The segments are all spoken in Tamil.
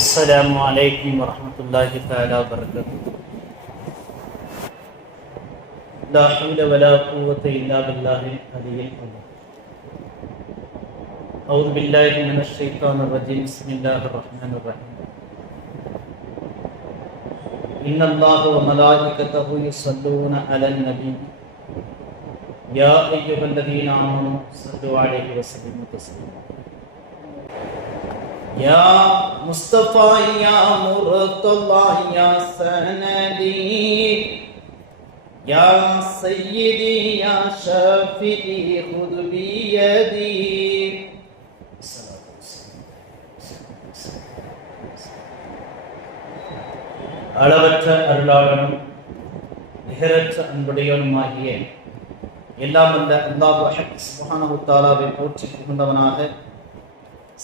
السلام عليكم ورحمة الله تعالى وبركاته. لا حول ولا قوة إلا بالله العلي العظيم. أعوذ بالله من الشيطان الرجيم. بسم الله الرحمن الرحيم. إن الله وملائكته يصلون على النبي يا أيها الذين آمنوا صلوا عليه وسلموا تسليما. يا مصطفى يا مرتضى يا سندي يا سيدي يا شافعي خذ بيدي. அளவற்ற அருளாளனும் நிகரற்ற அன்புடையவனுமாகிய எல்லாம் வந்த அல்லாஹ் சுப்ஹானஹு வ தஆலாவை போற்றி புகழ்ந்தவனாக,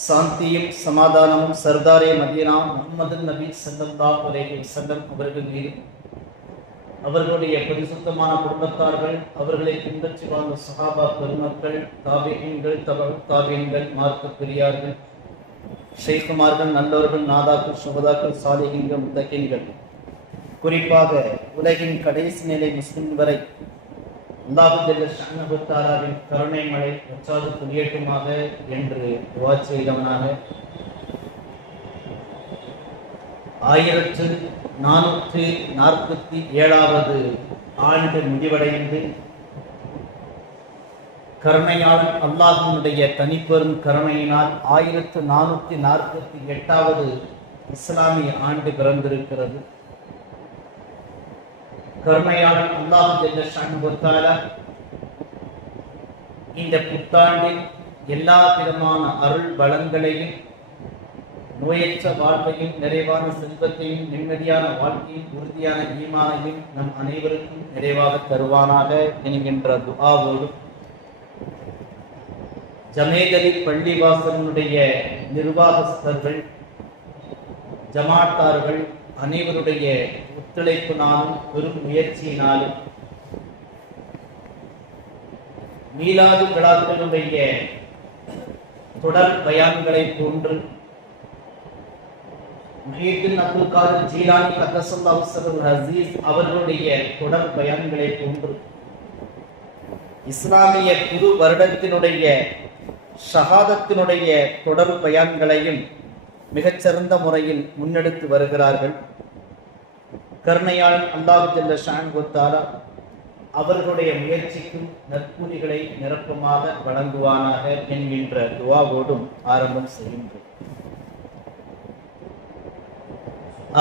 சாந்தியும் சமாதானமும் சர்தாரே மதீனா முஹம்மது நபி ஸல்லல்லாஹு அலைஹி வஸல்லம் அவர்கள் மீது, அவர்களுடைய பரிசுத்தமான குடும்பத்தார்கள், அவர்களை பின்பற்றி வாழ்ந்த சஹாபா பெருமக்கள், தாபிஈன்கள், தாபிஈன்கள், மார்க்க பெரியார்கள், ஷைக்குமார்கள், நல்லவர்கள், நாதாக்கள், சுஹதாக்கள், சாலிஹீன்கள், முத்தகீன்கள், குறிப்பாக உலகின் கடைசி நிலை முஸ்லிம் வரை அல்லாஹ் ஜல்ல ஷஅனஹு வ தஆலாவின் கருணை மழை வற்றாது பொழியட்டுமாக என்று துஆ செய்தவனாக, 1447வது ஆண்டு முடிவடைந்து, கருணையாளன் அல்லாஹ்வினுடைய தனிப்பெரும் கருணையினால் 1448வது இஸ்லாமிய ஆண்டு பிறந்திருக்கிறது. கருணையாளன் அல்லாஹ் ஜல்ல ஷஅனஹு வ தஆலா இந்த புத்தாண்டில் எல்லா விதமான அருள் பலன்களையும், நோயற்ற வாழ்வையும், நிறைவான செல்வத்தையும், நிம்மதியான வாழ்க்கையும், உறுதியான ஈமானையும் நம் அனைவருக்கும் நிறைவாக தருவானாக என்கின்ற துஆவோடு, ஜமேகலி பள்ளிவாசலுடைய நிர்வாகஸ்தர்கள், ஜமாத்தார்கள் அனைவருடைய ஒத்துழைப்பினாலும் பெரும் முயற்சியினாலும் மீலாது விழாக்களுடைய தொடர் பயான்களை போன்று, முஹியுத்தீன் அப்துல் காதிர் ஜீலானி கத்தஸல்லாஹு சிர்ருல் அஸீஸ் அவர்களுடைய தொடர் பயான்களை போன்று, இஸ்லாமிய புது வருடத்தினுடைய ஷஹாதத்தினுடைய தொடர் பயான்களையும் மிகச்சிறந்த முறையில் முன்னெடுத்து வருகிறார்கள். கருணையாளன் அல்லாஹ் ஜல்ல ஷஅனஹு வ தஆலா அவர்களுடைய முயற்சிக்கும் நற்கூலிகளை நிரப்பமாக வழங்குவானாக என்கின்ற துஆவோடும் ஆரம்பம் செய்கின்றோம்.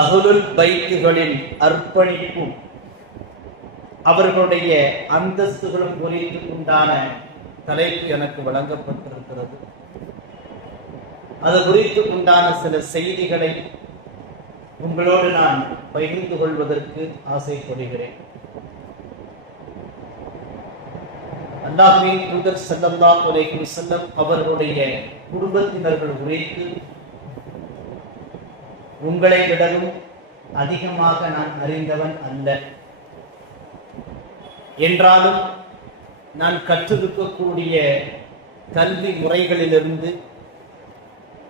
அஹ்லுல் பைத்துகளின் அர்ப்பணிப்பும் அவர்களுடைய அந்தஸ்துகளும் குறித்து உண்டான தலைப்பு எனக்கு வழங்கப்பட்டிருக்கிறது. அது குறித்து உண்டான சில செய்திகளை உங்களோடு நான் பகிர்ந்து கொள்வதற்கு ஆசைப்படுகிறேன். அல்லாஹ்வின் தூதர் ஸல்லல்லாஹு அலைஹி வஸல்லம் அவர்களுடைய குடும்பத்தினர்கள் குறித்து உங்களை விடவும் அதிகமாக நான் அறிந்தவன் அல்ல. என்றாலும் நான் கற்றிருக்கக்கூடிய கல்வி முறைகளிலிருந்து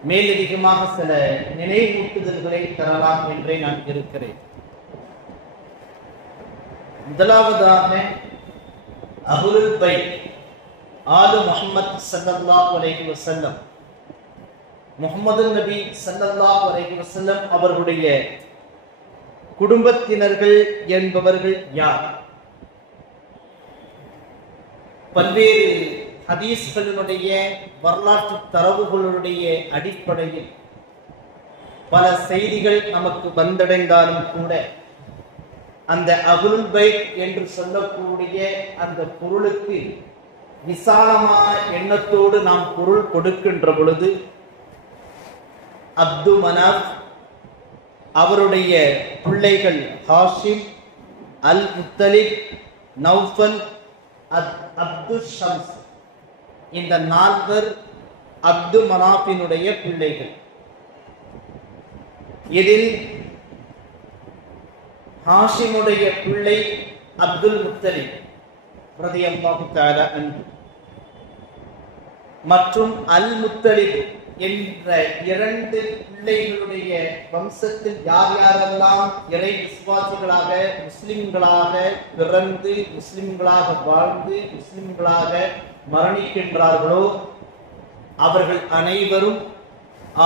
மேலதிகமாக சில நினைவூட்டுதல்களை தரலாம் என்றே நான் இருக்கிறேன். முதலாவதாக, அஹ்லுல் பைத் ஆலு முஹம்மத் ஸல்லல்லாஹு அலைஹி வஸல்லம், முஹம்மது நபி ஸல்லல்லாஹு அலைஹி வஸல்லம் அவர்களுடைய குடும்பத்தினர்கள் என்பவர்கள் யார்? பல்வேறு ஹதீஸ்களினுடைய வரலாற்று தரவுகளுடைய அடிப்படையில் பல செய்திகள் நமக்கு வந்தடைந்தாலும் கூட, அந்த அஹ்லுல் பைத் என்று சொல்லக்கூடிய அந்த பொருளுக்கு விசாலமான எண்ணத்தோடு நாம் பொருள் கொடுக்கின்ற பொழுது, அப்து மனாஃப், அவருடைய பிள்ளைகள் ஹாஷிம், அல் முத்தலிப், நௌஃபல், அப்து ஷம்ஸ், இந்த 4 அப்து மனாஃபினுடைய பிள்ளைகள். இதில் ஹாஷிமுடைய பிள்ளை அப்துல் முத்தலிப் ரலியல்லாஹு தஆலா அன்ஹு மற்றும் அல் முத்தலிப் என்ற இரண்டு பிள்ளைகளுடைய வம்சத்தில் யார் யாரெல்லாம் இறை விசுவாசிகளாக முஸ்லிம்களாக பிறந்து முஸ்லிம்களாக வாழ்ந்து முஸ்லிம்களாக மரணிக்கின்றார்களோ அவர்கள் அனைவரும்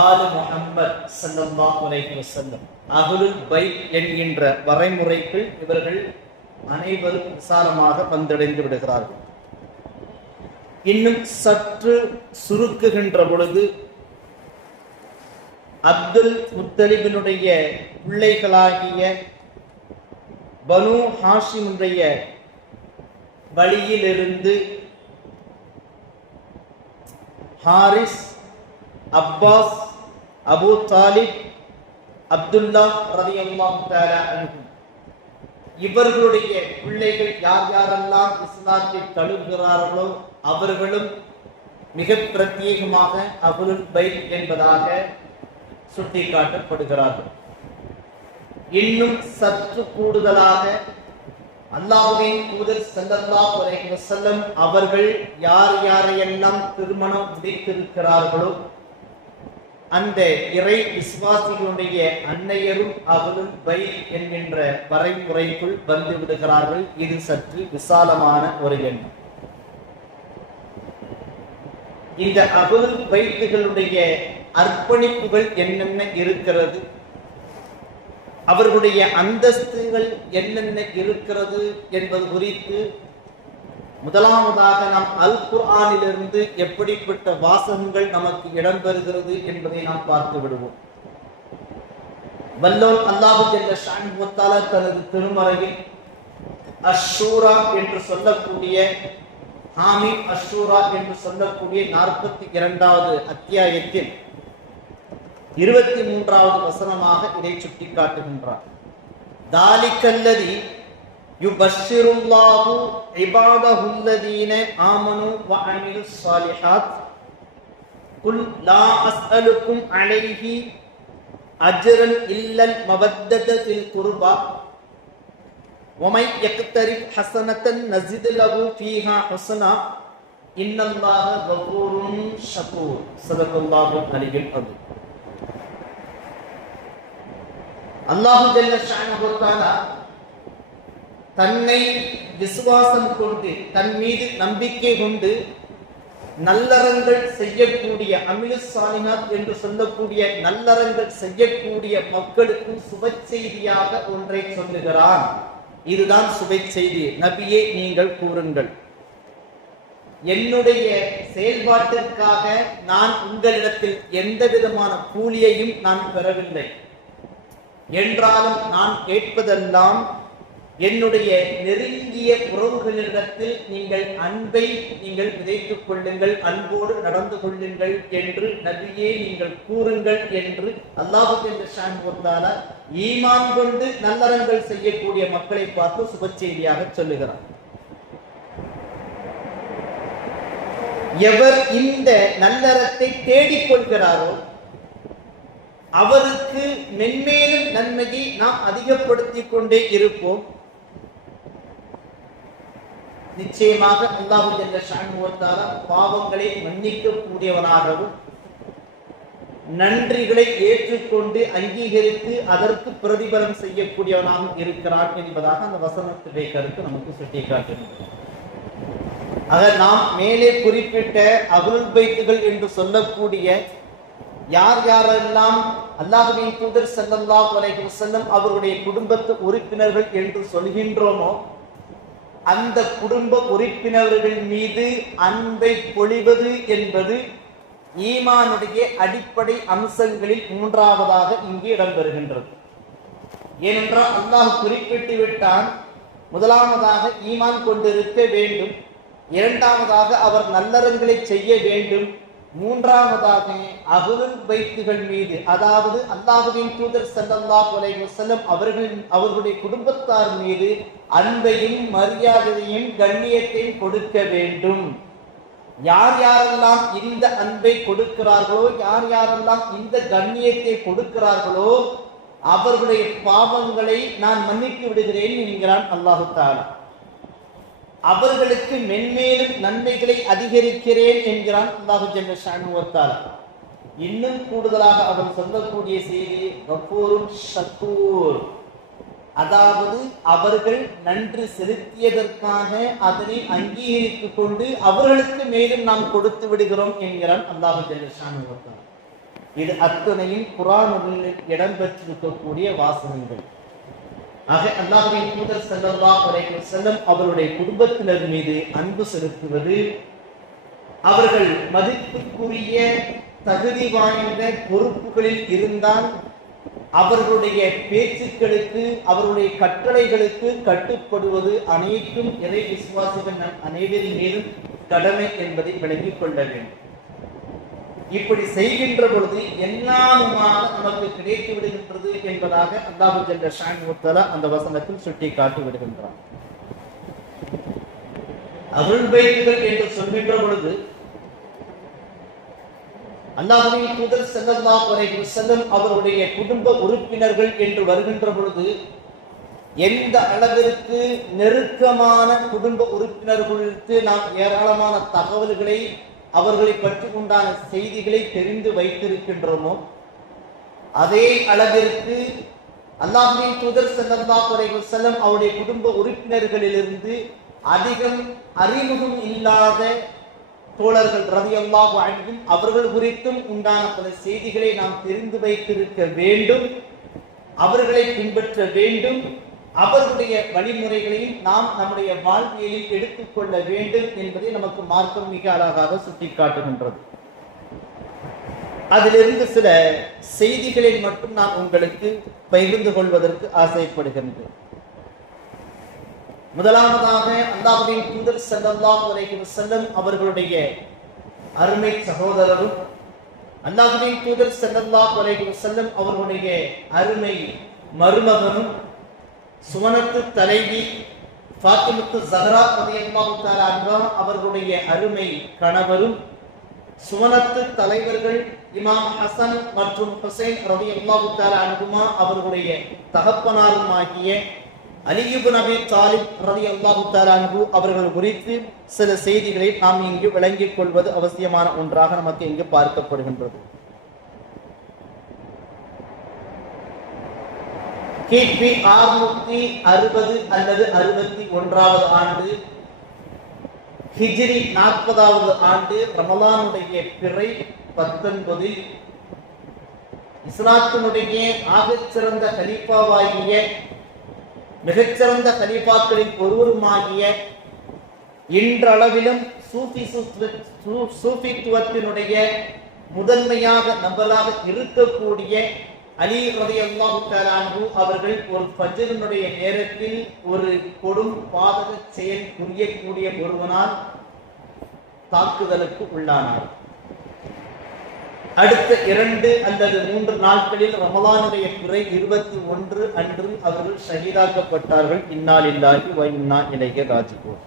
ஆலு முஹம்மத் ஸல்லல்லாஹு அலைஹி வஸல்லம் அஹ்லுல் பைத் என்கின்ற வரைமுறைக்குள் இவர்கள் அனைவரும் விசாலமாக வந்தடைந்து விடுகிறார்கள். இன்னும் சற்று சுருக்குகின்ற பொழுது அப்துல் முத்தலிபினுடைய பிள்ளைகளாகிய பனு ஹாஷிமுடைய வழியிலிருந்து ஹாரிஸ், அப்பாஸ், அபு தாலிப், அப்துல்லா ரலியல்லாஹு தஆலா அன்ஹு இவர்களுடைய பிள்ளைகள் யார் யாரெல்லாம் இஸ்லாத்தை தழுவுகிறார்களோ அவர்களும் மிக பிரத்யேகமாக அஹ்லுல் பைத் என்பதாக சுட்டிக்காட்டப்படுகிறார்கள். இன்னும் சற்று கூடுதலாக அல்லாஹ்வின் தூதர் ஸல்லல்லாஹு அலைஹி வஸல்லம் அவர்கள் யார் யாரையெல்லாம் திருமணம் முடித்திருக்கிறார்களோ அந்த இறை விசுவாசிகளுடைய அன்னையரும் அஹ்லுல் பைத் என்கின்ற வரைமுறைக்குள் வந்து விடுகிறார்கள். இது சற்று விசாலமான ஒரு எண்ணம். இந்த அஹ்லுல் பைத்துகளுடைய அர்ப்பணிப்புகள் என்னென்ன இருக்கிறது, அவர்களுடைய அந்தஸ்துகள் என்னென்ன இருக்கிறது என்பது குறித்து முதலாவதாக நாம் அல் குர்ஆனிலிருந்து எப்படிப்பட்ட வாசகங்கள் நமக்கு இடம்பெறுகிறது என்பதை நாம் பார்த்து விடுவோம். வல்லோன் அல்லாஹு ஜல்ல ஷானஹு வ தஆலா தனது திருமறையில் அஷ்ஷூரா என்று சொல்லக்கூடிய ஹாமீம் அஷ்ஷூரா என்று சொல்லக்கூடிய 42வது அத்தியாயத்தில் 23வது வசனமாக இதை சுட்டிக்காட்டுகின்றார். தாலிகல்லதி யுபஷ்ஷிருல்லாஹு இபாதஹுல்லதீன ஆமனு வ அமிலுஸ் ஸாலிஹாத் குல் லா அஸ்அலுக்கும் அலைஹி அஜ்ரன் இல்லல் மவத்தத ஃபில் குர்பா வமை யக்தரிப் ஹஸனத்தன் நஸித் லஹு ஃபீஹா ஹுஸ்னா இன்னல்லாஹ கஃபூருன் ஷகூர். ஸல்லல்லாஹு அலைஹி வஸல்லம். அல்லாஹு ஜல்ல ஷானஹு வ தஆலா தன்னை விசுவாசம் கொண்டு தன் மீது நம்பிக்கை கொண்டு நல்லறங்கள் செய்யக்கூடிய அமிலுஸ் ஸாலிஹாத் என்று சொல்லக்கூடிய நல்லறங்கள் செய்யக்கூடிய மக்களுக்கு சுப செய்தியாக ஒன்றை சொல்லுகிறான். இதுதான் சுப செய்தி. நபியே நீங்கள் கூறுங்கள், என்னுடைய செயல்பாட்டிற்காக நான் உங்களிடத்தில் எந்த விதமான கூலியையும் நான் பெறவில்லை. என்றாலும் நான் கேட்பதெல்லாம் என்னுடைய நெருங்கிய உறவுகளிடத்தில் நீங்கள் அன்பை நீங்கள் விதைத்துக் கொள்ளுங்கள், அன்போடு நடந்து கொள்ளுங்கள் என்று நபியே நீங்கள் கூறுங்கள் என்று அல்லாஹ் ஸுப்ஹானஹு வ தஆலா ஈமான் கொண்டு நல்லறங்கள் செய்யக்கூடிய மக்களை பார்த்து சுப செய்தியாக சொல்லுகிறார். எவர் இந்த நல்லறத்தை தேடிக்கொள்கிறாரோ அவருக்கு மென்மேலும் நன்மையை நாம் அதிகப்படுத்திக் கொண்டே இருப்போம். நிச்சயமாக அல்லாஹ் ஜல்ல ஷானஹு வ தஆலா பாவங்களை மன்னிக்க கூடியவனாகவும் நன்றிகளை ஏற்றுக்கொண்டு அங்கீகரித்து அதற்கு பிரதிபலம் செய்யக்கூடியவனாகவும் இருக்கிறான் என்பதாக அந்த வசனத்துடைய கருத்து நமக்கு சுட்டிக்காட்டுகிறது. ஆக நாம் மேலே குறிப்பிட்ட அஹ்லுல் பைத்துகள் என்று சொல்லக்கூடிய யார் யாரெல்லாம் அல்லாஹ்வின் தூதர் ஸல்லல்லாஹு அலைஹி வஸல்லம் அவருடைய குடும்பத்து உறுப்பினர்கள் என்று சொல்கின்றோமோ அந்த குடும்ப உறுப்பினர்கள் மீது அன்பை பொழிவது என்பது ஈமானுடைய அடிப்படை அம்சங்களில் 3வதாக இங்கே இடம்பெறுகின்றது. ஏனென்றால் அல்லாஹ் குறிப்பிட்டு விட்டான், முதலாவதாக ஈமான் கொண்டிருக்க வேண்டும், இரண்டாவதாக அவர் நல்லறங்களை செய்ய வேண்டும், மூன்றாவதாக அஹ்லுல் பைத்துகள் மீது அதாவது அல்லாஹ்வின் தூதர் ஸல்லல்லாஹு அலைஹி வஸல்லம் அவர்களுடைய குடும்பத்தார் மீது அன்பையும் மரியாதையையும் கண்ணியத்தையும் கொடுக்க வேண்டும். யார் யாரெல்லாம் இந்த அன்பை கொடுக்கிறார்களோ, யார் யாரெல்லாம் இந்த கண்ணியத்தை கொடுக்கிறார்களோ அவர்களுடைய பாவங்களை நான் மன்னித்து விடுகிறேன் என்கிறான் அல்லாஹ் தஆலா. அவர்களுக்கு மென்மேலும் நன்மைகளை அதிகரிக்கிறேன் என்கிறான் அல்லாஹ் ஜல்ல ஷானஹு வ தஆலா. இன்னும் கூடுதலாக அவர் சொல்லக்கூடிய செய்தி கஃபூரும் ஷக்கூர், அதாவது அவர்கள் நன்றி செலுத்தியதற்காக அதனை அங்கீகரித்துக் கொண்டு அவர்களுக்கு மேலும் நாம் கொடுத்து விடுகிறோம் என்கிறான் அல்லாஹ் ஜல்ல ஷானஹு. இது அத்தனையும் குர்ஆனில் இடம்பெற்றிருக்கக்கூடிய வாசகங்கள். ஆக அல்லாஹ்வின் தூதர் ஸல்லல்லாஹு அலைஹி வஸல்லம் அவருடைய குடும்பத்தினர் மீது அன்பு செலுத்துவது, அவர்கள் மதிப்புக்குரிய தகுதி வாய்ந்த பொறுப்புகளில் இருந்தால் அவர்களுடைய பேச்சுக்களுக்கு அவருடைய கட்டளைகளுக்கு கட்டுப்படுவது அனைத்தும் இறை விசுவாசிகள் அனைவரின் மீதும் கடமை என்பதை விளங்கிக் கொள்ள வேண்டும். இப்படி செய்கின்ற பொழுது எல்லாமுமாக நமக்கு கிடைத்து விடுகின்றது என்பதாக அல்லாஹ் ஜல்ல ஷானஹு தஆலா அந்த வசனத்தில் சுட்டி காட்டி விடுகின்றார். அருள் பைத்துகள் என்று சொல்கின்ற பொழுது அல்லாஹ்வின் தூதர் ஸல்லல்லாஹு அலைஹி வஸல்லம் அவருடைய குடும்ப உறுப்பினர்கள் என்று வருகின்ற பொழுது எந்த அளவிற்கு நெருக்கமான குடும்ப உறுப்பினர்களுக்கு நாம் ஏராளமான தகவல்களை அவர்களை பற்றி உண்டான செய்திகளை தெரிந்து வைத்திருக்கின்றோமோ, அதே அளவிற்கு அல்லாஹ்வின் தூதர் ஸல்லல்லாஹு அலைஹி வஸல்லம் அவருடைய குடும்ப உறுப்பினர்களிலிருந்து அதிகம் அறிமுகம் இல்லாத தோழர்கள் ரலியல்லாஹு அன்ஹும் அவர்கள் குறித்தும் உண்டான பல செய்திகளை நாம் தெரிந்து வைத்திருக்க வேண்டும், அவர்களை பின்பற்ற வேண்டும், அவர்களுடைய வழிமுறைகளையும் நாம் நம்முடைய வாழ்வியலில் எடுத்துக்கொள்ள வேண்டும் என்பதை நமக்கு மார்க்கம் மிக அழகாக சுட்டிக்காட்டுகின்றது. அதிலிருந்து சில செய்திகளை மட்டும் நான் உங்களுக்கு பகிர்ந்து கொள்வதற்கு ஆசைப்படுகின்றேன். முதலாவதாக அல்லாஹ்வின் தூதர் ஸல்லல்லாஹு அலைஹி வஸல்லம் அவர்களுடைய அருமை சகோதரரும் அல்லாஹ்வின் தூதர் ஸல்லல்லாஹு அலைஹி வஸல்லம் அவர்களுடைய அருமை மருமகனும் சுவனத்து தலைவி ஃபாத்திமத்து ஸஹ்ரா ரலியல்லாஹு தஆலா அன்ஹா அவர்களுடைய அருமை கணவரும் சுவனத்து தலைவர்கள் இமாம் ஹசன் மற்றும் ஹுசைன் ரலியல்லாஹு தஆலா அன்ஹுமா அவர்களுடைய தகப்பனாரும் ஆகிய அலி இப்னு அபி தாலிப் ரலியல்லாஹு தஆலா அன்ஹு அவர்கள் குறித்து சில செய்திகளை நாம் இங்கு விளங்கிக் கொள்வது அவசியமான ஒன்றாக நமக்கு இங்கு பார்க்கப்படுகின்றது. கிபி 660 அல்லது 61வது ஆண்டு, ஹிஜ்ரி 40வது ஆண்டு, ரமலானுடைய பிறை 19 இஸ்லாத்தினுடைய ஆகச்சிறந்த கலீஃபாவாகிய மிகச்சிறந்த கலீஃபாக்களின் ஒருவருமாகிய இன்றளவிலும் சூஃபித்துவத்தினுடைய முதன்மையாக நம்பலாக இருக்கக்கூடிய அலி ரலியல்லாஹு தஆலா அன்ஹு அவர்கள் ஒரு ஃபஜ்ரினுடைய நேரத்தில் ஒரு கொடும் பாதக செயல் புரியக்கூடிய ஒருவனால் தாக்குதலுக்கு உள்ளானார். அடுத்த 2 அல்லது 3 நாட்களில் ரமலானுடைய பிறை 21 அன்று அவர்கள் ஷஹீதாக்கப்பட்டார்கள். இன்னா லில்லாஹி வ இன்னா இலைஹி ராஜிஊன்.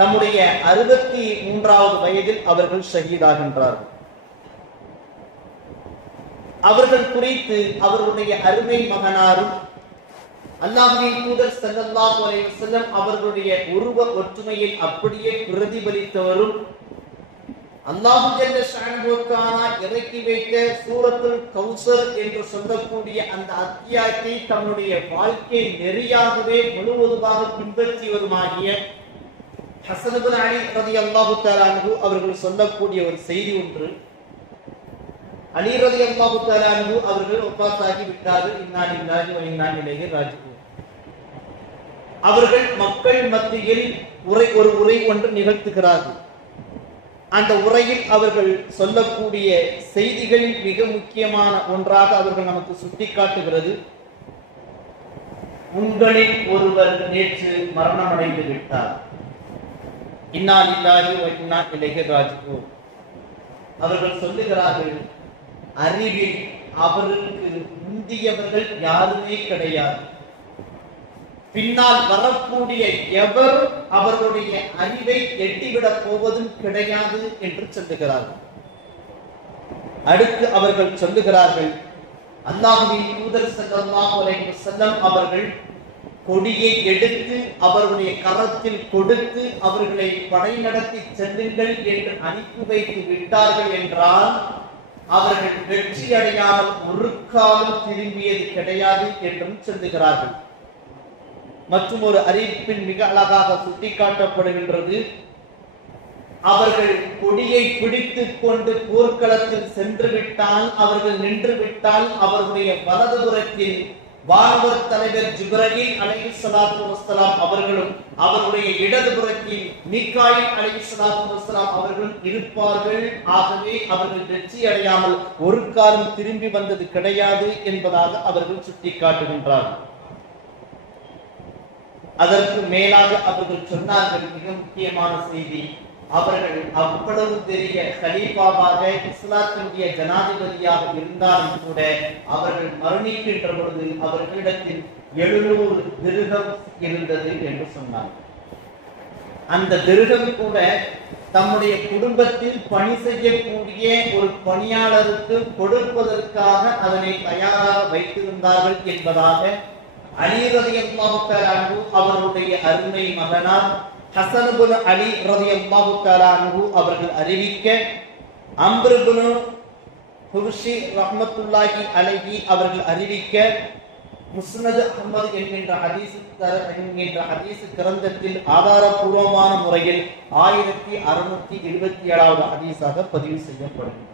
தம்முடைய 63வது வயதில் அவர்கள் ஷஹீதாகின்றார்கள். அவர்கள் குறித்து அவர்களுடைய அருமை மகனாரும் அல்லாஹ்வின் தூதர் ஸல்லல்லாஹு அலைஹி வஸல்லம் அவர்களுடைய உருவ ஒற்றுமையில் அப்படியே பிரதிபலித்தவரும் அல்லாஹ் ஜல்ல ஷானஹு தஆலா இறக்கி வைத்த சூரத்துல் கௌசர் என்று சொல்லக்கூடிய அந்த அத்தியாயத்தை தன்னுடைய வாழ்க்கை நெறியாகவே முழுவதுமாக பின்பற்றியவருமாகிய ஹஸன் இப்னு அலி ரலியல்லாஹு தஆலா அன்ஹு அவர்கள் சொல்லக்கூடிய ஒரு செய்தி ஒன்று. அலி ரலியல்லாஹு தஆலா அன்ஹு அவர்கள் வஃபாத்தாகி விட்டார்கள். இன்னா லில்லாஹி வ இன்னா இலைஹி ராஜிஊன். அவர்கள் மக்கள் மத்தியில் ஒரு உரை ஒன்று நிகழ்த்துகிறார்கள். அந்த உரையில் அவர்கள் சொல்லக்கூடிய செய்திகளில் மிக முக்கியமான ஒன்றாக அவர்கள் நமக்கு சுட்டிக்காட்டுகிறது, உங்களில் ஒருவர் நேற்று மரணமடைந்து விட்டார். இன்னா லில்லாஹி வ இன்னா இலைஹி ராஜிஊன். அவர்கள் சொல்லுகிறார்கள், அறிவில் அவருக்கு முந்தியவர்கள் யாருமே கிடையாது, பின்னால் வரக்கூடிய எவர் அவர்களுடைய அறிவை எட்டிவிடப் போவதும் கிடையாது என்று சொல்லுகிறார்கள். அடுத்து அவர்கள் சொல்லுகிறார்கள், அல்லாஹ்வின் தூதர் ஸல்லல்லாஹு அலைஹி வஸல்லம் அவர்கள் கொடியை எடுத்து அவர்களுடைய கரத்தில் கொடுத்து அவர்களை படை நடத்தி செல்லுங்கள் என்று அனுப்பி வைத்து விட்டார்கள் என்றால் அவர்கள் வெற்றி அடையாமல் ஒரு காலம் திரும்பியது கிடையாது என்றும் சொல்லுகிறார்கள். மற்றும் ஒரு அறிவிப்பில் மிக அழகாக சுட்டிக்காட்டப்படுகின்றது, அவர்கள் கொடியை பிடித்துக் கொண்டு போர்க்களத்தில் சென்று விட்டால், அவர்கள் நின்று விட்டால், அவர்களுடைய வலதுபுறத்தில் வானவர் தலைவர் ஜிப்ரீல் அலைஹிஸ்ஸலாத்து வஸ்ஸலாம் அவர்களும், அவருடைய இடதுபுறத்தில் மீகாயில் அலைஹிஸ்ஸலாத்து வஸ்ஸலாம் அவர்களும் இருப்பார்கள். ஆகவே அவர்கள் வெற்றி அடையாமல் ஒரு காலம் திரும்பி வந்தது கிடையாது என்பதாக அவர்கள் சுட்டிக்காட்டுகின்றார்கள். அதற்கு மேலாக அவர்கள் சொன்னார்கள் மிக முக்கியமான செய்தி, அவர்கள் அவ்வளவு பெரிய கலீஃபாவாக இஸ்லாத்தினுடைய ஜனாதிபதியாக இருந்தாலும் கூட அவர்கள் மரணிக்கின்ற பொழுது அவர்களிடத்தில் 700 திர்ஹம் இருந்தது என்று சொன்னார். அந்த திர்ஹம் கூட தம்முடைய குடும்பத்தில் பணி செய்யக்கூடிய ஒரு பணியாளருக்கு கொடுப்பதற்காக அதனை தயாராக வைத்திருந்தார்கள் என்பதாக அலி ரலியல்லாஹு தஆலா அன்ஹு அவருடைய அருமை மகனார் ஹஸன் இப்னு அலி ரலியல்லாஹு தஆலா அன்ஹு அவர்கள் அறிவிக்க, அம்ர் இப்னு ஹுர்ஷி ரஹ்மத்துல்லாஹி அலைஹி அவர்கள் அறிவிக்க, முஸ்னத் அஹ்மத் என்கின்ற ஹதீஸ் கிரந்தத்தில் ஆதாரபூர்வமான முறையில் 1627வது ஹதீஸாக பதிவு செய்யப்படுகிறது.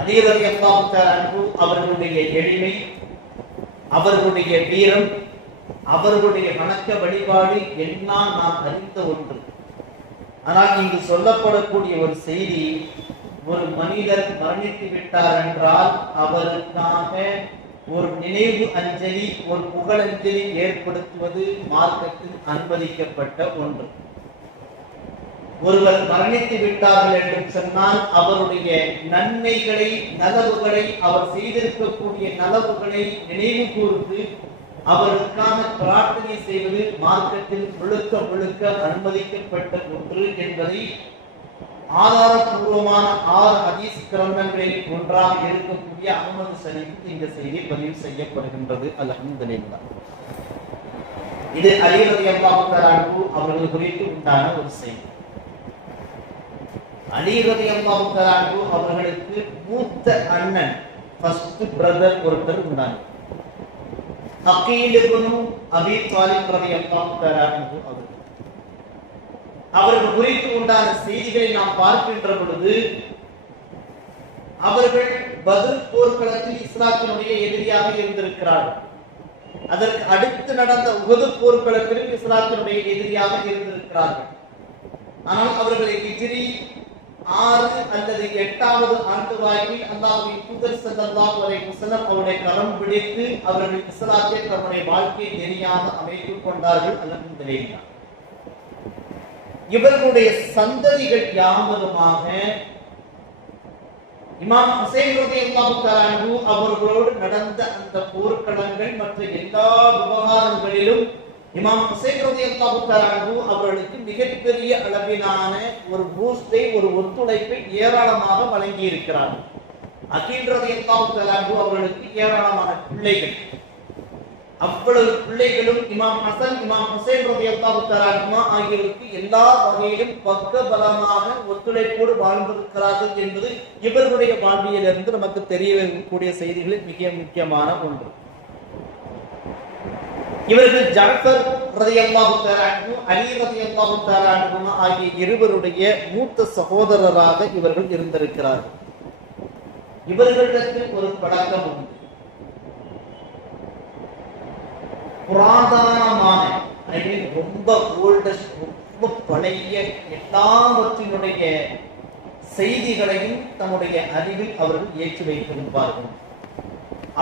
அலி ரலியல்லாஹு தஆலா அன்ஹு அவர்களுடைய எளிமை, அவர்களுடைய வீரம், அவர்களுடைய வணக்க வழிபாடு எல்லாம் நாம் அறிந்த ஒன்று. ஆனால் இங்கு சொல்லப்படக்கூடிய ஒரு செய்தி, ஒரு மனிதர் மரணித்து விட்டார் என்றால் அவருக்காக ஒரு நினைவு அஞ்சலி, ஒரு புகழஞ்சலி ஏற்படுத்துவது மார்க்கத்தில் அனுமதிக்கப்பட்ட ஒன்று. ஒருவர் மரணித்து விட்டார்கள் என்று சொன்னால் அவருடைய நன்மைகளை, நலவுகளை, அவர் செய்திருக்கக்கூடிய நலவுகளை நினைவு கூர்ந்து அவருக்கான பிரார்த்தனை செய்வது மார்க்கத்தில் முழுக்க முழுக்க அனுமதிக்கப்பட்ட ஒன்று என்பதை ஆதாரபூர்வமான 6 ஹதீஸ் கிரந்தங்களில் ஒன்றாக இருக்கக்கூடிய அஹ்மது ஷரீஃப் இந்த செய்தி பதிவு செய்யப்படுகின்றது. அல்ஹம்துலில்லாஹ். இது அலி ரலியல்லாஹு தஆலா அன்ஹு அவர்கள் குறித்து உண்டான ஒரு செய்தி. அலி ரலியல்லாஹு தஆலா அன்ஹு அவர்களுக்கு மூத்த அண்ணன், ஃபர்ஸ்ட் பிரதர் ஒருத்தர் உண்டாங்க. அகீல் இப்னு அபீ தாலிப் ரலியல்லாஹு தஆலா அன்ஹு அவர்கள் குறித்து உண்டான செய்திகளை நாம் பார்க்கின்ற பொழுது, அவர்கள் பத்ர் போர்க்களத்தில் இஸ்லாத்தினுடைய எதிரியாக இருந்திருக்கிறார்கள். அதற்கு அடுத்து நடந்த உஹது போர்க்களத்திலும் இஸ்லாத்தினுடைய எதிரியாக இருந்திருக்கிறார்கள். ஆனால் அவர்களை ஹிஜ்ரி 6 அல்லது 8வது ஆண்டு வாக்கில் அல்லாஹ்வின் தூதர் ஸல்லல்லாஹு அலைஹி வஸல்லம் அவருடைய கரம் பிடித்து அவர்கள் இஸ்லாத்தை தன்னுடைய வாழ்க்கை நெறியாக அமைத்துக் கொண்டார்கள். அல்ஹம்துலில்லாஹ். இவர்களுடைய சந்ததிகள் யாவருமாக இமாம் ஹுசைன் ரலியல்லாஹு தஆலா அன்ஹு அவர்களோடு நடந்த அந்த போர்க்களங்கள் மற்ற எல்லா விவகாரங்களிலும் இமாம் ஹுசைன் ரலியல்லாஹு தஆலா அன்ஹு அவர்களுக்கு மிகப்பெரிய அளவிலான ஒரு பூஸ்டை, ஒரு ஒத்துழைப்பை ஏராளமாக வழங்கி இருக்கிறார். அகீல் ரலியல்லாஹு தஆலா அன்ஹு அவர்களுக்கு ஏராளமான பிள்ளைகள், அவ்வளவு பிள்ளைகளும் இமாம் ஹசன், இமாம் ஹுசைன் ரலியல்லாஹு தஆலா அன்ஹுமா ஆகியோருக்கு எல்லா வகையிலும் பக்க பலமாக ஒத்துழைப்போடு வாழ்ந்திருக்கிறார்கள் என்பது இவர்களுடைய வாழ்வியலிருந்து நமக்கு தெரிய வரக்கூடிய செய்திகளில் மிக முக்கியமான ஒன்று. இவர்கள் ஜஅஃபர் ரலியல்லாஹு தஆலா அன்ஹு, அலி ரலியல்லாஹு தஆலா அன்ஹுமா ஆகிய இருவருடைய மூத்த சகோதரராக இவர்கள் இருந்திருக்கிறார்கள். இவர்களிடத்தில் ஒரு பழக்கம் உண்டு. புராதனமான, ரொம்ப ஓல்டஸ்ட், ரொம்ப பழைய எல்லாவற்றினுடைய செய்திகளையும் தன்னுடைய அறிவில் அவர்கள் ஏற்றி வைத்திருப்பார்கள்.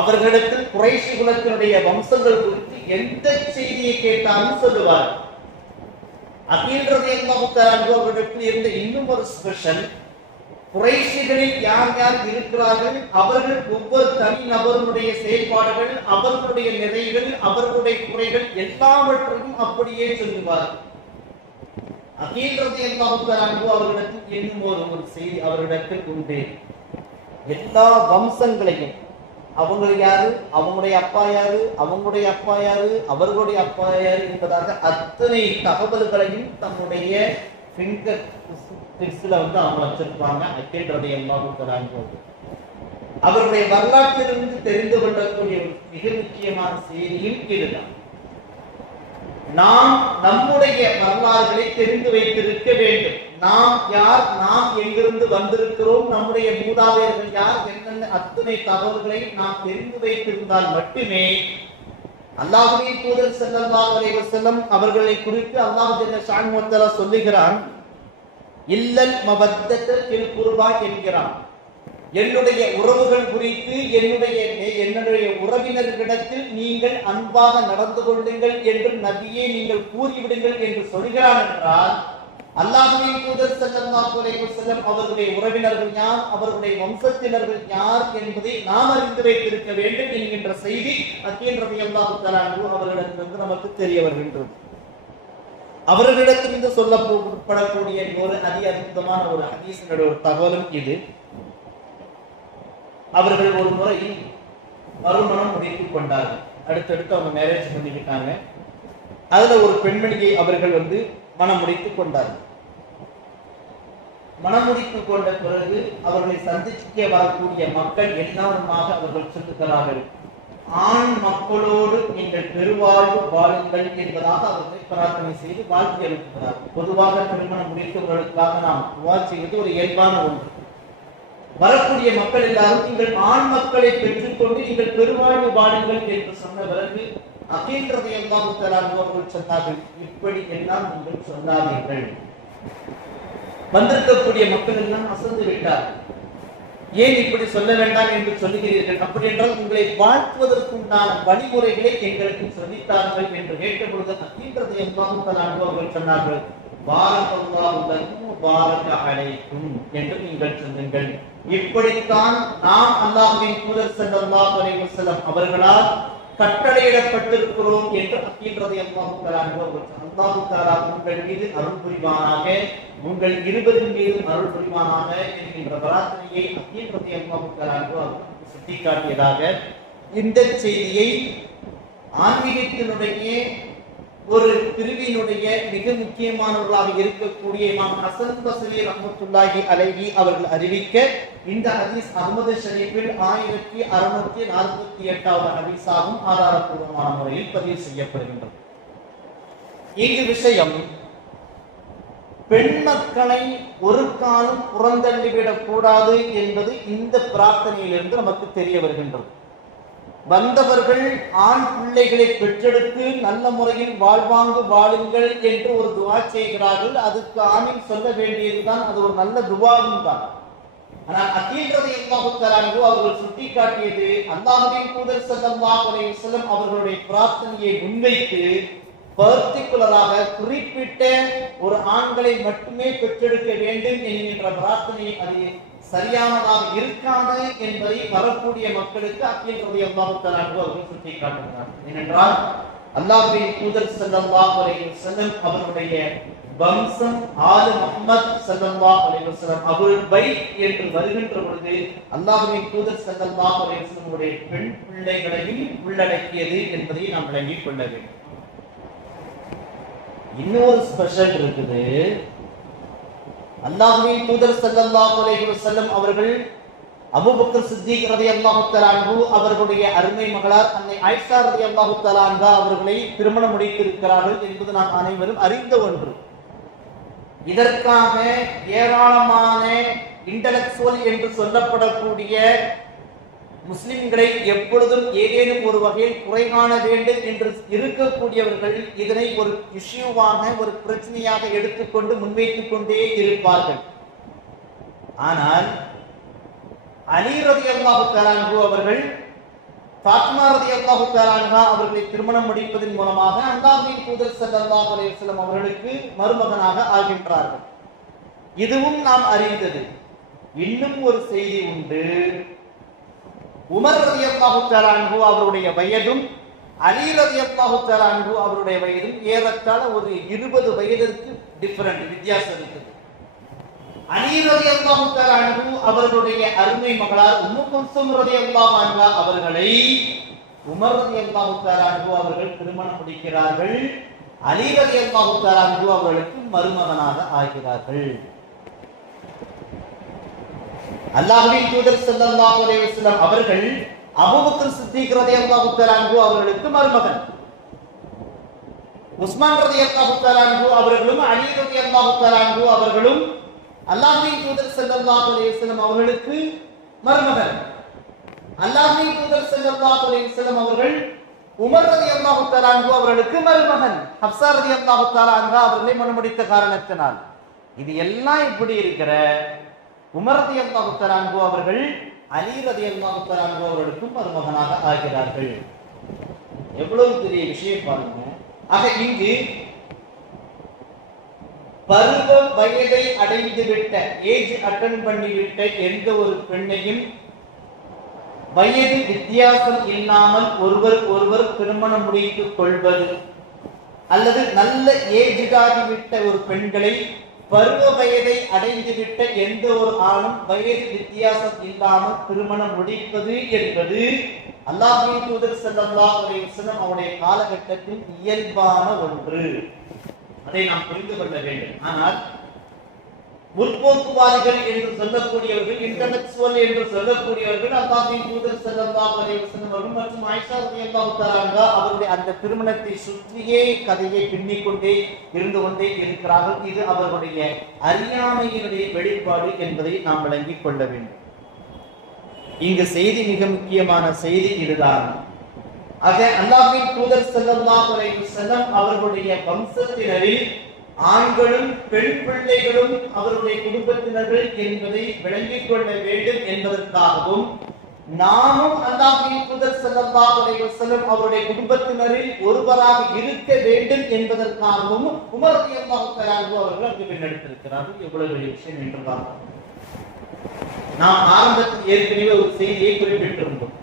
அவர்களிடத்தில் குறைஷி குலத்தினுடைய வம்சங்கள் குறித்து எந்த செய்தியை கேட்டாலும் சொல்லுவார். அகீல் ரலியல்லாஹு தஆலா அன்ஹு அவர்களிடத்தில் இருந்த இன்னும் ஒரு ஸ்பெஷல், குறைஷிகளில் யார் யார் இருக்கிறார்கள், அவர்கள் ஒவ்வொரு தனி நபர்களுடைய செயல்பாடுகள், அவர்களுடைய நிறைகள், அவர்களுடைய குறைகள் எல்லாவற்றையும் அப்படியே சொல்லுவார். அகீல் ரலியல்லாஹு தஆலா அன்ஹு அவர்களிடத்தில் இன்னும் ஒரு செய்தி அவர்களிடத்தில் உண்டு. எல்லா வம்சங்களையும், அவங்க யாரு, அவங்களுடைய அப்பா யாரு, அவங்களுடைய அப்பா யாரு, அவர்களுடைய அப்பா யாரு என்பதாக அத்தனை தகவல்களையும் தன்னுடைய டெக்ஸ்ட்ல அவங்க வச்சிருப்பாங்க. அக்கீல் ரலியல்லாஹு தஆலா அன்ஹு அவருடைய வரலாற்றிலிருந்து தெரிந்து கொள்ளக்கூடிய மிக முக்கியமான செய்தியும் இதுதான். நாம் நம்முடைய வரலாறுகளை தெரிந்து வைத்திருக்க வேண்டும். நாம் யார், நாம் எங்கிருந்து வந்திருக்கிறோம், நம்முடைய மூதாதையர்கள் யார், என்னென்ன அத்தனை தகவல்களை நாம் தெரிந்து வைத்திருந்தால் மட்டுமே அல்லாஹ்வின் தூதர் ஸல்லல்லாஹு அலைஹி வஸல்லம் அவர்களை குறித்து அல்லாஹ் ஜல்ல ஷானஹு வ தஆலா சொல்லுகிறான். இல்லல் மவத்தத ஃபில் குர்பா என்கிறான். என்னுடைய உறவுகள் குறித்து என்னுடைய உறவினர்களிடத்தில் நீங்கள் அன்பாக நடந்து கொள்ளுங்கள் என்று நபியே நீங்கள் கூறிவிடுங்கள் என்று சொல்கிறான் என்றால் அல்லாஹ்வின் தூதர் ஸல்லல்லாஹு அலைஹி வஸல்லம் அவர்களுடைய உறவினர்கள் யார், அவர்களுடைய வம்சத்தினர்கள் யார் என்பதை நாம் அறிந்து வைத்திருக்க வேண்டும் என்கின்ற செய்தி அக்கீல் ரலியல்லாஹு தஆலா அன்ஹு அவர்களிடத்திலிருந்து நமக்கு தெரிய வருகின்றது. அவர்களிடத்திலிருந்து சொல்லப்படக்கூடிய ஒரு அற்புதமான ஒரு ஹதீஸினுடைய ஒரு தகவலும் இது. அவர்கள் ஒரு முறை மறுமணம் முடித்துக் கொண்டார்கள். அடுத்தடுத்து அவங்க மேரேஜ் பண்ணிக்கிட்டாங்க. அதுல ஒரு பெண்மணியை அவர்கள் மனம் முடித்துக் கொண்டார்கள். மனம் முடித்துக் கொண்ட பிறகு அவர்களை சந்திக்க வரக்கூடிய மக்கள் எல்லாருமாக அவர்கள் சொல்லுகிறார்கள், ஆண் மக்களோடு நீங்கள் பெருவாழ்வு வாழுங்கள் என்பதாக அவர்களை பிரார்த்தனை செய்து வாழ்க்கை அளிக்கிறார்கள். பொதுவாக திருமணம் முடித்தவர்களுக்காக நாம் துஆ செய்வது ஒரு இயல்பான ஒன்று. வரக்கூடிய மக்கள் எல்லாரும் நீங்கள் ஆண் மக்களை பெற்றுக்கொண்டு நீங்கள் பெருவாழ்வு வாழுங்கள் என்று சொன்ன பிறகு அக்கீல் ரலியல்லாஹு தஆலா அவர்கள் சொன்னார்கள், இப்படி எல்லாம் நீங்கள் சொல்லாதீர்கள். வந்திருக்கக்கூடிய மக்கள் எல்லாம் அசந்து விட்டார்கள். ஏன் இப்படி சொல்ல வேண்டாம் என்று சொல்லுகிறீர்கள்? அப்படி என்றால் உங்களை வாழ்த்துவதற்குண்டான வழிமுறைகளை எங்களுக்கு சொல்லித்தார்கள் என்று கேட்ட பொழுது அக்கீல் ரலியல்லாஹு தஆலா அவர்கள் சொன்னார்கள், பாரக்கல்லாஹு லக்கும் பாரக அலைக்கும் என்று நீங்கள் சொல்லுங்கள். இப்படித்தான் நாம் அல்லாஹ்வின் தூதர் ஸல்லல்லாஹு அலைஹி வஸல்லம் அவர்களால் கட்டளையிடப்பட்டிருக்கிறோம் என்று அக்கீல் ரலியல்லாஹு தஆலா அவர்கள் அல்லாஹ் தஆலா உங்கள் மீது அருள் புரிவானாக, உங்கள் இருவரின் மீது அருள் புரிவானாக என்கின்ற பிரார்த்தனையை அக்கீல் ரலியல்லாஹு தஆலா அவர்கள் சுட்டிக்காட்டியதாக இந்த செய்தியை ஆன்மீகத்தினுடைய ஒரு பிரிவினுடைய மிக முக்கியமானவர்களாக இருக்கக்கூடிய இமாம் ஹசன் பஸ்ரி ரஹ்மத்துல்லாஹி அலைஹி அவர்கள் அறிவிக்க இந்த ஹதீஸ் அஹ்மது ஷரீஃபில் 1648வது ஹதீஸாகும் ஆதாரப்பூர்வமான முறையில் பதிவு செய்யப்படுகின்றது. இங்கு விஷயம் பெண் மக்களை ஒரு காலம் புறந்தள்ளிவிடக் கூடாது என்பது இந்த பிரார்த்தனையிலிருந்து நமக்கு தெரிய வருகின்றது. வந்தவர்கள் ஆண் பிள்ளைகளை பெற்றெடுத்து நல்ல முறையில் வாழ்வாங்கு வாழுங்கள் என்று ஒரு துவா செய்கிறார்கள். அதுக்கு ஆமீன் சொல்ல வேண்டியதுதான், அது ஒரு நல்ல துவாவும் தான். ஆனால் அக்கீல் ரலியல்லாஹு தஆலா அன்ஹு அவர்கள் சுட்டிக்காட்டியது அல்லாஹ்வின் தூதர் ஸல்லல்லாஹு அலைஹி வஸல்லம் அவர்களுடைய பிரார்த்தனையை முன்வைத்து பர்டிகுலராக குறிப்பிட்ட ஒரு ஆண்களை மட்டுமே பெற்றெடுக்க வேண்டும் என்கின்ற பிரார்த்தனை அது சரியானதாக இருக்காது என்பதை வரக்கூடிய மக்களுக்கு அக்கீல் ரலியல்லாஹு தஆலா அன்ஹு அவர்கள் சுட்டிக்காட்டுகிறார். ஏனென்றால் அல்லாஹ்வின் தூதர் ஸல்லல்லாஹு அலைஹி வஸல்லம் அவருடைய வம்சம் ஆல் முஹம்மத் ஸல்லல்லாஹு அலைஹி வஸல்லம் அபுல் பைத் என்று வருகின்ற பொழுது அல்லாஹ்வின் தூதர் ஸல்லல்லாஹு அலைஹி வஸல்லம் உடைய பெண் பிள்ளைகளையும் உள்ளடக்கியது என்பதை நாம் விளங்கிக் கொள்ள வேண்டும். இன்னொரு ஸ்பெஷல் இருக்குது. அல்லாஹ்வின் தூதர் ஸல்லல்லாஹு அலைஹி வஸல்லம் அவர்கள் அபூபக்கர் சித்திக் ரலியல்லாஹு தஆலா அன்ஹு அவர்களுடைய அருமை மகளார் அன்னை ஆயிஷா ரலியல்லாஹு தஆலா அன்ஹா அவர்களை திருமணம் முடித்திருக்கிறார்கள் என்பது நாம் அனைவரும் அறிந்த ஒன்று. இதற்காக ஏராளமான இன்டெலெக்சுவல் என்று சொல்லப்படக்கூடிய முஸ்லிம்களை எப்பொழுதும் ஏதேனும் ஒரு வகையில் குறை காண வேண்டும் என்று இருக்கக்கூடியவர்கள் இதனை ஒரு இஷ்யூவாக ஒரு பிரச்சனையாக எடுத்துக்கொண்டு முன்வைத்துக் கொண்டே இருப்பார்கள். ஆனால் அலி ரலியல்லாஹு தஆலா அன்ஹு அவர்கள் ஃபாத்திமா ரலியல்லாஹு தஆலா அன்ஹா அவர்களை திருமணம் முடிப்பதன் மூலமாக அல்லாஹ்வின் தூதர் ஸல்லல்லாஹு அலைஹி வஸல்லம் அவர்களுக்கு மருமகனாக ஆகின்றார்கள். இதுவும் நாம் அறிந்தது. இன்னும் ஒரு செய்தி உண்டு. உமர் ரலியல்லாஹு தஆலா அன்ஹு அவருடைய வயதும் அலி ரலியல்லாஹு தஆலா அன்ஹு அவருடைய வயதும் ஏறத்தாழ ஒரு 20 வயதிற்கு டிஃபரண்ட் வித்தியாசம் இருக்குது. அலி ரலியல்லாஹு தஆலா அன்ஹு அவர்களுடைய அருமை மகளார் உம்மு குல்சும் ரலியல்லாஹு அன்ஹா அவர்களை உமர் ரலியல்லாஹு தஆலா அன்ஹு அவர்கள் திருமணம் முடிக்கிறார்கள். அலி ரலியல்லாஹு தஆலா அன்ஹு அவர்களுக்கு மருமகனாக ஆகிறார்கள். அல்லாஹ்வின் தூதர் ஸல்லல்லாஹு அலைஹி வஸல்லம் அவர்கள் அபூபக்கர் சித்திக் ரலியல்லாஹு தஆலா அன்ஹு அவர்களுக்கு மருமகன், உஸ்மான் ரலியல்லாஹு தஆலா அன்ஹு அவர்களும் அலி ரலியல்லாஹு தஆலா அன்ஹு அவர்களும் அல்லாஹ்வின் தூதர் ஸல்லல்லாஹு அலைஹி வஸல்லம் அவர்களுக்கு மருமகன். அல்லாஹ்வின் தூதர் ஸல்லல்லாஹு அலைஹி வஸல்லம் அவர்கள் உமர் ரலியல்லாஹு தஆலா அன்ஹு அவர்களுக்கு மருமகன், ஹப்ஸா ரலியல்லாஹு தஆலா அன்ஹா அவர்களை மணமுடித்த காரணத்தினால். இது எல்லாம் இப்படி இருக்கிற உமர் ரலியல்லாஹு தஆலா அன்ஹு அவர்கள் அலி ரலியல்லாஹு தஆலா அன்ஹு அவர்களுக்கும் மருமகனாக ஆகிறார்கள். எவ்வளவு பெரிய விஷயம் பாருங்க. ஆக இங்கு பருவ வயதை அடைந்து விட்ட, ஏஜ் அட்டன் பண்ணிவிட்ட எந்த ஒரு பெண்ணையும் வயது வித்தியாசம் இல்லாமல் ஒருவர் திருமணம் முடித்துக் கொள்வது, அல்லது நல்ல ஏஜாகிவிட்ட ஒரு பெண்களை பருவ வயதை அடைந்து விட்ட எந்த ஒரு ஆணும் வயது வித்தியாசம் இல்லாமல் திருமணம் முடிப்பது என்பது அல்லாஹ்வின் தூதர் ஸல்லல்லாஹு அலைஹி வஸல்லம் அவருடைய காலகட்டத்தில் இயல்பான ஒன்று. அதை நாம் புரிந்து கொள்ள வேண்டும். ஆனால் முற்போக்குவாதிகள் என்று சொல்லக்கூடியவர்கள், இன்டலெக்சுவல் என்று சொல்லக்கூடியவர்கள் அல்லாஹ்வின் தூதர் ஸல்லல்லாஹு அலைஹி வஸல்லம் அவர்கள் மற்றும் ஆயிஷா ரலியல்லாஹு தஆலா அன்ஹா அவருடைய அந்த திருமணத்தை சுற்றியே கதையை பின்னிக் கொண்டே இருந்து கொண்டே இருக்கிறார்கள். இது அவர்களுடைய அறியாமையினுடைய வெளிப்பாடு என்பதை நாம் விளங்கிக் கொள்ள வேண்டும். இங்கு செய்தி, மிக முக்கியமான செய்தி இதுதான். ஆக அல்லாஹ்வின் தூதர் ஸல்லல்லாஹு அலைஹி வஸல்லம் அவர்களுடைய வம்சத்தினரில் ஆண்களும் பெண் பிள்ளைகளும் அவருடைய குடும்பத்தினர்கள் என்பதை விளங்கிக் கொள்ள வேண்டும் என்பதற்காகவும், நாமும் அல்லாஹ்வின் தூதர் ஸல்லல்லாஹு அலைஹி வஸல்லம் அவருடைய குடும்பத்தினரில் ஒருவராக இருக்க வேண்டும் என்பதற்காகவும் உமர் ரலியல்லாஹு தஆலா அன்ஹு அவர்கள் அங்கு பின்னெடுத்திருக்கிறார்கள். எவ்வளவு பெரிய விஷயம் என்று பார்க்கிறோம். நாம் ஆரம்பத்தில் ஏற்கனவே ஒரு செய்தியை குறிப்பிட்டிருந்தோம்.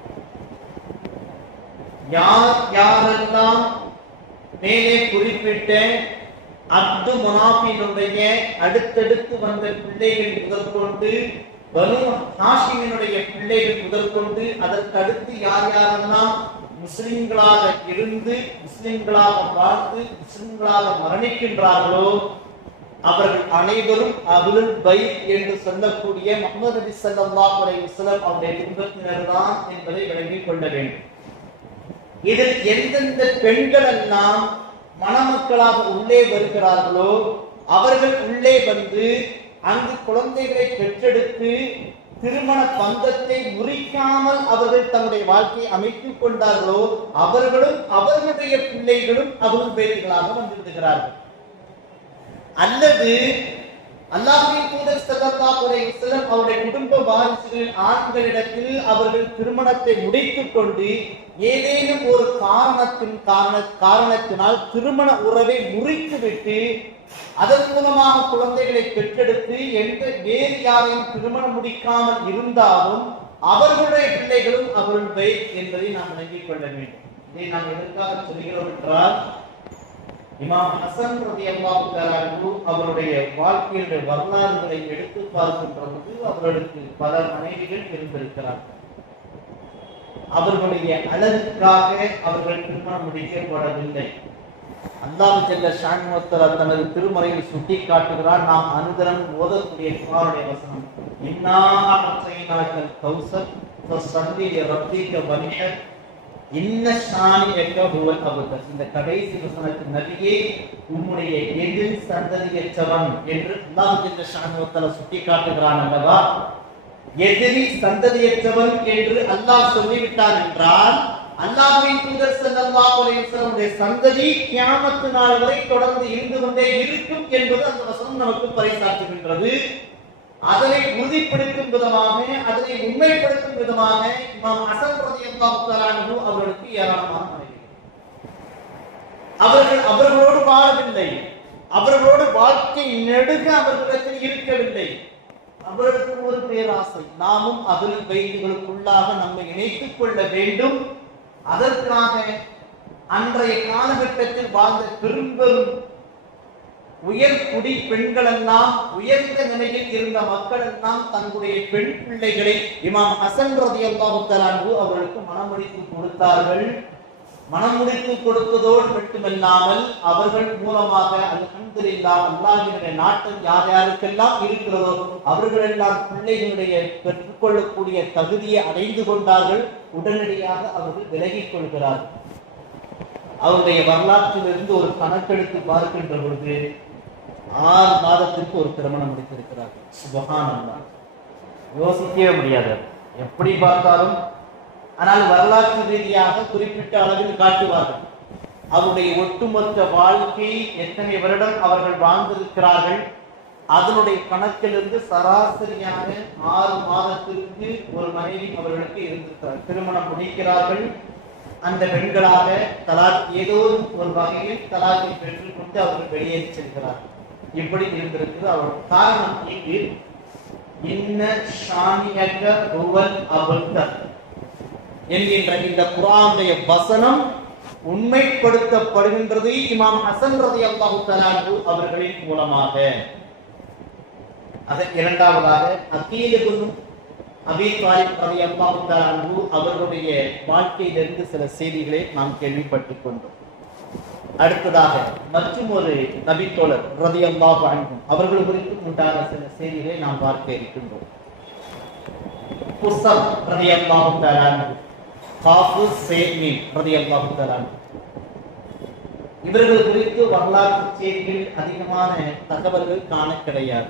யாரெல்லாம் மேலே குறிப்பிட்ட அப்து முனாஃபினுடைய அடுத்தடுத்து வந்த பிள்ளைகள் முதற்கொண்டு, பனு ஹாஷிமினுடைய பிள்ளைகள் முதற்கொண்டு, அதற்கு அடுத்து யாரெல்லாம் முஸ்லிம்களாக இருந்து முஸ்லிம்களாக வாழ்ந்து முஸ்லிம்களாக மரணிக்கின்றார்களோ அவர்கள் அனைவரும் அஹ்லுல் பைத் என்று சொல்லக்கூடிய முஹம்மது நபி ஸல்லல்லாஹு அலைஹி வஸல்லம் அவருடைய குடும்பத்தினர் தான் என்பதை விளங்கிக் கொள்ள வேண்டும். இதில் எந்தெந்த பெண்கள் எல்லாம் மணமக்களாக உள்ளே வருகிறார்களோ அவர்கள் உள்ளே வந்து அங்கு குழந்தைகளை பெற்றெடுத்து திருமண பந்தத்தை முறிக்காமல் அவர்கள் தன்னுடைய வாழ்க்கையை அமைத்துக் கொண்டார்களோ அவர்களும் அவர்களுடைய பிள்ளைகளும் அஹ்லுல் பைத்களாக வந்துவிடுகிறார்கள். அல்லது அல்லாஹ்வின் தூதர் ஸல்லல்லாஹு அலைஹி வஸல்லம் அவருடைய குடும்ப வாரிசுகள் ஆண்களிடத்தில் அவர்கள் திருமணத்தை முடித்துக் கொண்டு ஏதேனும் ஒரு காரணத்தினால் திருமண உறவை முறித்துவிட்டு அதன் மூலமாக குழந்தைகளை பெற்றெடுத்து வேறு யாரையும் திருமணம் முடிக்காமல் இருந்தாலும் அவர்களுடைய பிள்ளைகளும் அஹ்லுல் பைத் என்பதை நாம் விளங்கிக் கொள்ள வேண்டும். இதை நாம் எதற்காக சொல்கிறோம் என்றால், இமாம் ஹசன் ரலியல்லாஹு தஆலா அன்ஹு அவருடைய வாழ்க்கையுடைய வரலாறுகளை எடுத்து பார்க்கின்ற போது அவர்களுக்கு பல மனைவிகள் இருந்திருக்கிறார்கள். அவர்களுடைய அழகுக்காக அவர்கள் திருமணம் முடிக்கப்படவில்லை. அல்லாஹ் ஜல்ல ஷானஹு வ தஆலா தனது திருமறையில் சுட்டி காட்டுகிறார். நாம் அனுதினம் ஓதக்கூடிய குர்ஆனுடைய வசனம், இன்னா அஸைனாக்கல் கௌஸர் ஃபஸல்லி லிரப்பிக வன்ஹர் இன்ன ஷானியக ஹுவல் அப்தர். இந்த கடைசி வசனத்தின் நபியே, உம்முடைய எதிர் சந்ததியற்றவன் என்று அல்லாஹ் ஜல்ல ஷானஹு வ தஆலா சுட்டி காட்டுகிறான் அல்லவா? எதிரி சந்ததியற்றவன் என்று அல்லாஹ் சொல்லிவிட்டான் என்றால் அல்லாஹ்வின் தூதர் ஸல்லல்லாஹு அலைஹி வஸல்லம் உடைய சந்ததி கியாமத் நாள் வரை தொடர்ந்து இருந்து கொண்டே இருக்கும் என்பது அந்த வசனம் நமக்கு பறைசாற்றுகின்றது. அதனை உறுதிப்படுத்தும் விதமாக, அதனை உண்மைப்படுத்தும் விதமாக இமாம் ஹசன் ரலியல்லாஹு தஆலா அன்ஹு அவர்களுக்கு ஏராளமான மனைவிகள். அவர்கள் அவர்களோடு வாழவில்லை, அவர்களோடு வாழ்க்கை நெடுக அவர்களிடத்தில் இருக்கவில்லை. அவர்களுக்கு ஒரு பேராசை, நாமும் அஹ்லுல் பைத்துகளுக்குள்ளாக நம்மை இணைத்துக் கொள்ள வேண்டும். அதற்காக அன்றைய காலகட்டத்தில் வாழ்ந்த பெரும்பெரும் உயர்குடி பெண்கள் எல்லாம், உயர்ந்த நிலையில் இருந்த மக்கள் எல்லாம் தங்களுடைய பெண் பிள்ளைகளை இமாம் ஹசன் ரலியல்லாஹு தஆலா அன்ஹு அவர்களுக்கு மணமுடித்து கொடுத்தார்கள். மனம் முடித்து கொடுத்ததோடு மட்டுமல்லாமல் அவர்கள் மூலமாக அல்ஹம்துலில்லாஹ் அல்லாஹ்வினுடைய நாட்டம் யார் யாருக்கெல்லாம் இருக்கிறதோ அவர்களெல்லாம் பிள்ளைகளுடைய பெற்றுக்கொள்ளக்கூடிய தகுதியை அடைந்து கொண்டார்கள். உடனடியாக அவர்கள் விலகிக் கொள்கிறார்கள். அவருடைய வரலாற்றிலிருந்து ஒரு கணக்கெடுத்து பார்க்கின்ற பொழுது 6 மாதத்திற்கு ஒரு திருமணம் முடித்திருக்கிறார்கள். சுப்ஹானல்லாஹ், யோசிக்கவே முடியாது எப்படி பார்த்தாலும். ஆனால் வரலாற்று ரீதியாக குறிப்பிட்ட அளவில் காட்டுவார்கள். அவருடைய ஒட்டுமொத்த வாழ்க்கை எத்தனை வருடம் அவர்கள் வாழ்ந்திருக்கிறார்கள், அதனுடைய கணக்கிலிருந்து சராசரியாக 6 மாதத்திற்கு ஒரு மனைவி அவர்களுக்கு இருந்திருக்கிறார். திருமணம் முடிக்கிறார்கள். அந்த பெண்களாக தலாக் ஏதோ ஒரு வகையில் தலாக்கை பெற்றுக்கொண்டு அவர்கள் வெளியேறி செல்கிறார்கள். இப்படி இருந்திருக்கிறது. அவர் காரணம் இங்கு இன்ன ஷானியக ஹுவல் அபுத்தர் என்கின்ற இந்த குர்ஆனுடைய வசனம் உண்மைப்படுத்தப்படுகின்றது இமாம் ஹசன் ரலியல்லாஹு தஆலா அவர்களின் மூலமாக. அதன் இரண்டாவதாக அகீல் இப்னு அபீ தாலிப் ரலியல்லாஹு தஆலா அவர்களுடைய வாழ்க்கையிலிருந்து சில செய்திகளை நாம் கேள்விப்பட்டுக் கொண்டோம். அடுத்ததாக மற்றும் ஒரு நபித்தோழர் ரலியல்லாஹு அன்ஹு அவர்கள் குறித்து உண்டான சில செய்திகளை நாம் பார்க்க இருக்கின்றோம். குஸப் ரலியல்லாஹு தஆலா அன்ஹு, ஹாஃபிஸ் ஸைமீன் ரலியல்லாஹு தஆலா அன்ஹு இவர்கள் குறித்து வரலாற்று செய்திகள் அதிகமான தகவல்கள் காண கிடையாது.